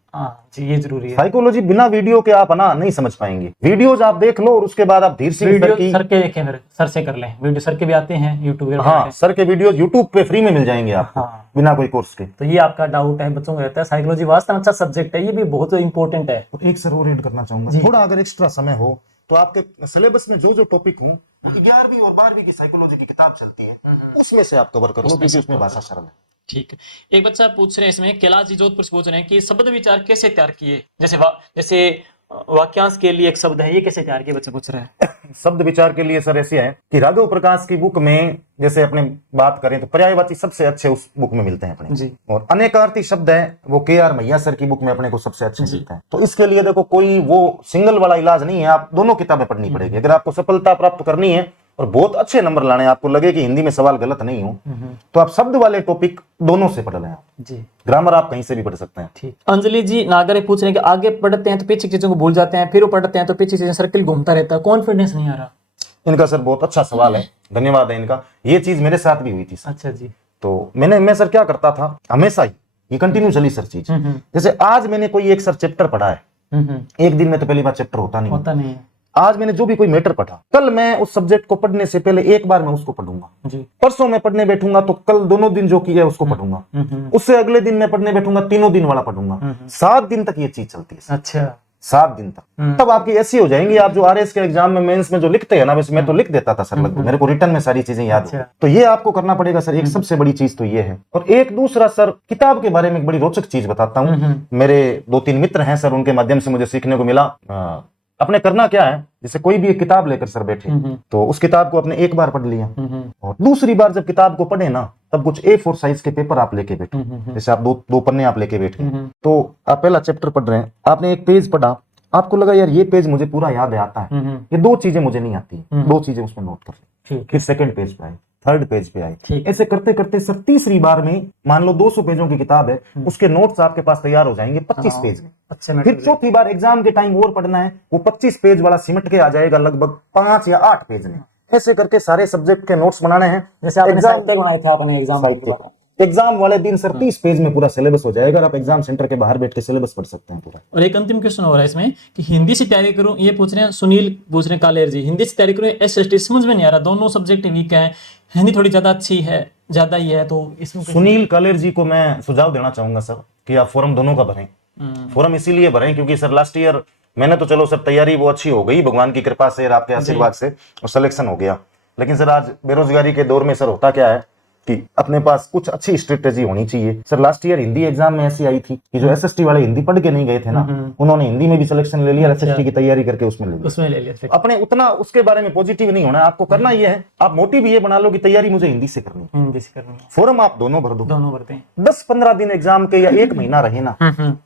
जी, ये जरूरी है। साइकोलॉजी बिना वीडियो के आप ना नहीं समझ पाएंगे। वीडियोस आप देख लो और उसके बाद आप धीर सिंह सर की, सर के देखें, फिर सर से कर लें वीडियो, सर के भी आते हैं यूट्यूब पे। हाँ, सर के वीडियोस यूट्यूब पे फ्री में मिल जाएंगे आपको, बिना कोई कोर्स के। तो ये आपका डाउट है बच्चों को रहता है, साइकोलॉजी वास्तव में अच्छा सब्जेक्ट है, ये भी बहुत इंपॉर्टेंट है। एक सर और ऐड करना चाहूंगा, थोड़ा अगर एक्स्ट्रा समय हो तो आपके सिलेबस में जो जो टॉपिक हो, 11वीं और 12वीं की साइकोलॉजी की किताब चलती है, उसमें से आप कवर करो, क्योंकि उसमें भाषा सरल है। ठीक है। एक बच्चा पूछ रहे हैं इसमें, कैलाश जी जोधपुर से पूछ रहे हैं कि शब्द विचार कैसे तैयार किए, जैसे जैसे वाक्यांश के लिए एक शब्द है, ये कैसे तैयार किए, बच्चा पूछ रहा है। शब्द विचार के लिए सर ऐसे है कि राघव प्रकाश की बुक में जैसे अपने बात करें तो पर्यायवाची सबसे अच्छे उस बुक में मिलते हैं अपने जी। और अनेकार्थी शब्द है वो KR मैया सर की बुक में अपने को सबसे अच्छे मिलते हैं। तो इसके लिए देखो कोई वो सिंगल वाला इलाज नहीं है, आप दोनों किताबें पढ़नी पड़ेगी अगर आपको सफलता प्राप्त करनी है और बहुत अच्छे नंबर लाने, आपको लगे कि हिंदी में सवाल गलत नहीं हो, तो आप शब्द वाले टॉपिक दोनों से पढ़ लें जी। ग्रामर आप कहीं से भी पढ़ सकते हैं। ठीक। अंजलि जी नागरे पूछ रहे हैं कि आगे पढ़ते हैं तो पीछे चीजों को भूल जाते हैं, फिर वो पढ़ते हैं तो पीछे चीजें सर्किल घूमता रहता है, कॉन्फिडेंस नहीं आ रहा। इनका सर बहुत अच्छा सवाल है, धन्यवाद है इनका। ये चीज मेरे साथ भी हुई थी सर। अच्छा जी। तो मैं सर क्या करता था, हमेशा ही ये कंटिन्यू चली सर चीज। जैसे आज मैंने कोई एक सर चैप्टर पढ़ा है, एक दिन में तो पहली बार चैप्टर होता नहीं है। आज मैंने जो भी कोई मैटर पढ़ा, कल मैं उस सब्जेक्ट को पढ़ने से पहले एक बार मैं उसको पढ़ूंगा। जी। परसों मैं पढ़ने बैठूंगा तो कल दोनों दिन जो किया है उसको पढ़ूंगा, उससे अगले दिन मैं पढ़ने बैठूंगा तीनों दिन वाला पढ़ूंगा। 7 दिन तक ये चीज चलती है। अच्छा। 7 दिन तक तब आपकी ऐसी हो जाएंगी। आप जो आरएस के एग्जाम में मेंस में जो लिखते हैं ना, वैसे मैं तो लिख देता था सर, लगभग मेरे को रिटर्न में सारी चीजें याद हो। तो ये आपको करना पड़ेगा सर, एक सबसे बड़ी चीज तो ये है। और एक दूसरा सर, किताब के बारे में एक बड़ी रोचक चीज बताता हूँ। मेरे 2-3 मित्र हैं सर, उनके माध्यम से मुझे सीखने को मिला। अपने करना क्या है, जैसे कोई भी एक किताब लेकर सर बैठे तो उस किताब को अपने एक बार पढ़ लिया, और दूसरी बार जब किताब को पढ़े ना, तब कुछ A4 साइज के पेपर आप लेके बैठो। जैसे आप दो पन्ने आप लेके बैठे, तो आप पहला चैप्टर पढ़ रहे हैं, आपने एक पेज पढ़ा, आपको लगा यार ये पेज मुझे पूरा याद आता है, ये 2 चीजें मुझे नहीं आती, 2 चीजें उसमें नोट कर ली। फिर सेकंड पेज पे आए, थर्ड पेज पे आए, ऐसे करते करते सर तीसरी बार में मान लो 200 पेजों की किताब है, उसके नोट्स आपके पास तैयार हो जाएंगे 25 पेज में। फिर चौथी बार एग्जाम के टाइम और पढ़ना है, वो 25 पेज वाला सिमट के आ जाएगा लगभग 5 या 8 पेज में। ऐसे करके सारे सब्जेक्ट के नोट्स बनाने हैं। जैसे आपने साहित्य बनाए थे आपने एग्जाम वाले दिन सर 30 पेज में पूरा सिलेबस हो जाएगा, और आप एग्जाम सेंटर के बाहर बैठ के सिलेबस पढ़ सकते हैं पूरा। और एक अंतिम क्वेश्चन हो रहा है इसमें कि हिंदी से तैयारी करूं, ये पूछ रहे हैं सुनील, पूछ रहे हैं कालेर जी, हिंदी से तैयारी करूं एसएसटी, समझ में नहीं आ रहा, दोनों सब्जेक्ट वीक है, हिंदी थोड़ी ज्यादा अच्छी है, ज्यादा ही है, तो इसमें सुनील कालेर जी को मैं सुझाव देना चाहूंगा सर कि आप फॉर्म दोनों का भरें। फॉर्म इसीलिए भरें क्योंकि सर लास्ट ईयर मैंने तो चलो सर तैयारी वो अच्छी हो गई भगवान की कृपा से और आपके आशीर्वाद से, और सिलेक्शन हो गया। लेकिन सर आज बेरोजगारी के दौर में सर होता क्या है कि अपने पास कुछ अच्छी स्ट्रेटेजी होनी चाहिए। Sir last year Hindi exam में ऐसी आई थी कि जो एसएसटी वाले हिंदी पढ़ के नहीं गए थे ना, उन्होंने हिंदी में भी सिलेक्शन ले लिया, एसएसटी की तैयारी करके उसमें ले लिया। अपने उतना उसके बारे में पॉजिटिव नहीं होना, आपको करना ये है, आप मोटिव ये बना लो कि तैयारी मुझे हिंदी से करनी है। फॉर्म आप दोनों भर दो, दोनों भरते हैं। 10-15 दिन एग्जाम के या 1 महीना रहे ना,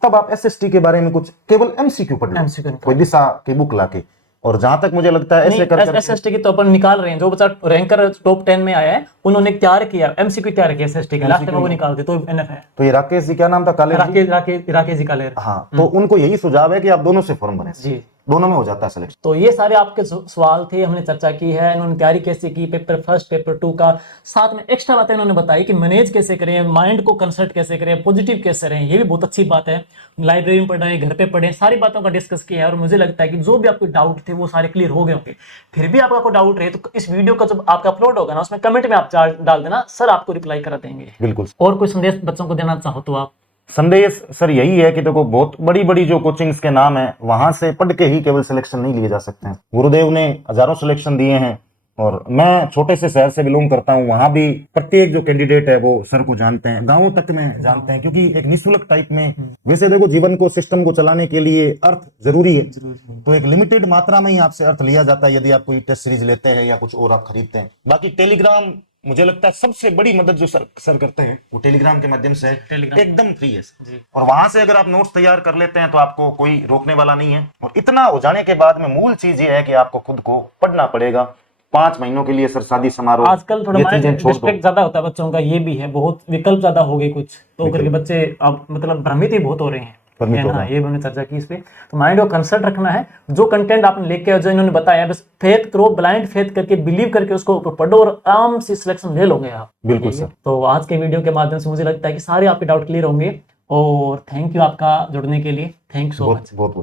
तब आप एसएसटी के बारे में कुछ केवल एमसीक्यू पढ़ लो, कोई दिशा की बुक लाके। और जहां तक मुझे लगता है ऐसे कर एसएसटी की तो अपन निकाल रहे हैं, जो बच्चा रैंकर टॉप 10 में आया है उन्होंने तैयार किया, एमसीक्यू तैयार किया एसएसटी के, लास्ट में वो निकालते तो एनएफ है। तो ये राकेश जी, क्या नाम था, कालेर, राकेश जी कालेर। हाँ, तो उनको यही सुझाव है कि आप दोनों से फॉर्म भरें जी, दोनों में हो जाता है सिलेक्शन। तो ये सारे आपके सवाल थे, हमने चर्चा की है, इन्होंने तैयारी कैसे की पेपर 1, पेपर 2 का, साथ में एक्स्ट्रा बातें इन्होंने बताई कि मैनेज कैसे करें, माइंड को कंसल्ट कैसे करें, पॉजिटिव कैसे रहें, ये भी बहुत अच्छी बात है। लाइब्रेरी में पढ़ाएं, घर पे पढ़ें, सारी बातों का डिस्कस किया है, और मुझे लगता है कि जो भी आपके डाउट थे वो सारे क्लियर हो गए होंगे। फिर भी आपका कोई डाउट रहे तो इस वीडियो का जब आपका अपलोड होगा ना, उसमें कमेंट में आप डाल देना, सर आपको रिप्लाई करा देंगे। बिल्कुल। और कोई संदेश बच्चों को देना चाहो तो आप? संदेश सर यही है कि देखो, बहुत बड़ी बड़ी जो कोचिंग्स के नाम है, वहां से पढ़ के ही केवल सिलेक्शन नहीं लिए जा सकते हैं। गुरुदेव ने हजारों सिलेक्शन दिए हैं, और मैं छोटे से शहर से बिलोंग करता हूं, वहां भी प्रत्येक जो कैंडिडेट है वो सर को जानते हैं, गांवों तक में जानते हैं, क्योंकि एक निःशुल्क टाइप में। वैसे देखो, जीवन को, सिस्टम को चलाने के लिए अर्थ जरूरी है, तो एक लिमिटेड मात्रा में ही आपसे अर्थ लिया जाता है यदि आप कोई टेस्ट सीरीज लेते हैं या कुछ और आप खरीदते हैं। बाकी टेलीग्राम, मुझे लगता है सबसे बड़ी मदद जो सर करते हैं वो टेलीग्राम के माध्यम से एकदम फ्री है सर। और वहां से अगर आप नोट्स तैयार कर लेते हैं तो आपको कोई रोकने वाला नहीं है। और इतना हो जाने के बाद में मूल चीज ये है कि आपको खुद को पढ़ना पड़ेगा। 5 महीनों के लिए सर शादी समारोह, आजकल थोड़ा रिस्पेक्ट ज्यादा होता है बच्चों का, ये भी है, बहुत विकल्प ज्यादा हो गए कुछ, तो करके बच्चे अब मतलब भ्रमित ही बहुत हो रहे हैं, है ना, ये हमने चर्चा की इस पे। तो माइंड को कंसल्ट रखना है, जो कंटेंट आपने लेके जो इन्होंने बताया, बस फेथ करो, ब्लाइंड फेथ करके, बिलीव करके उसको पढ़ो, और आराम से सिलेक्शन ले लोगे आप। बिल्कुल सर। तो आज के वीडियो के माध्यम से मुझे लगता है कि सारे आपके डाउट क्लियर होंगे, और थैंक यू आपका जुड़ने के लिए, थैंक यू सो मच। बहुत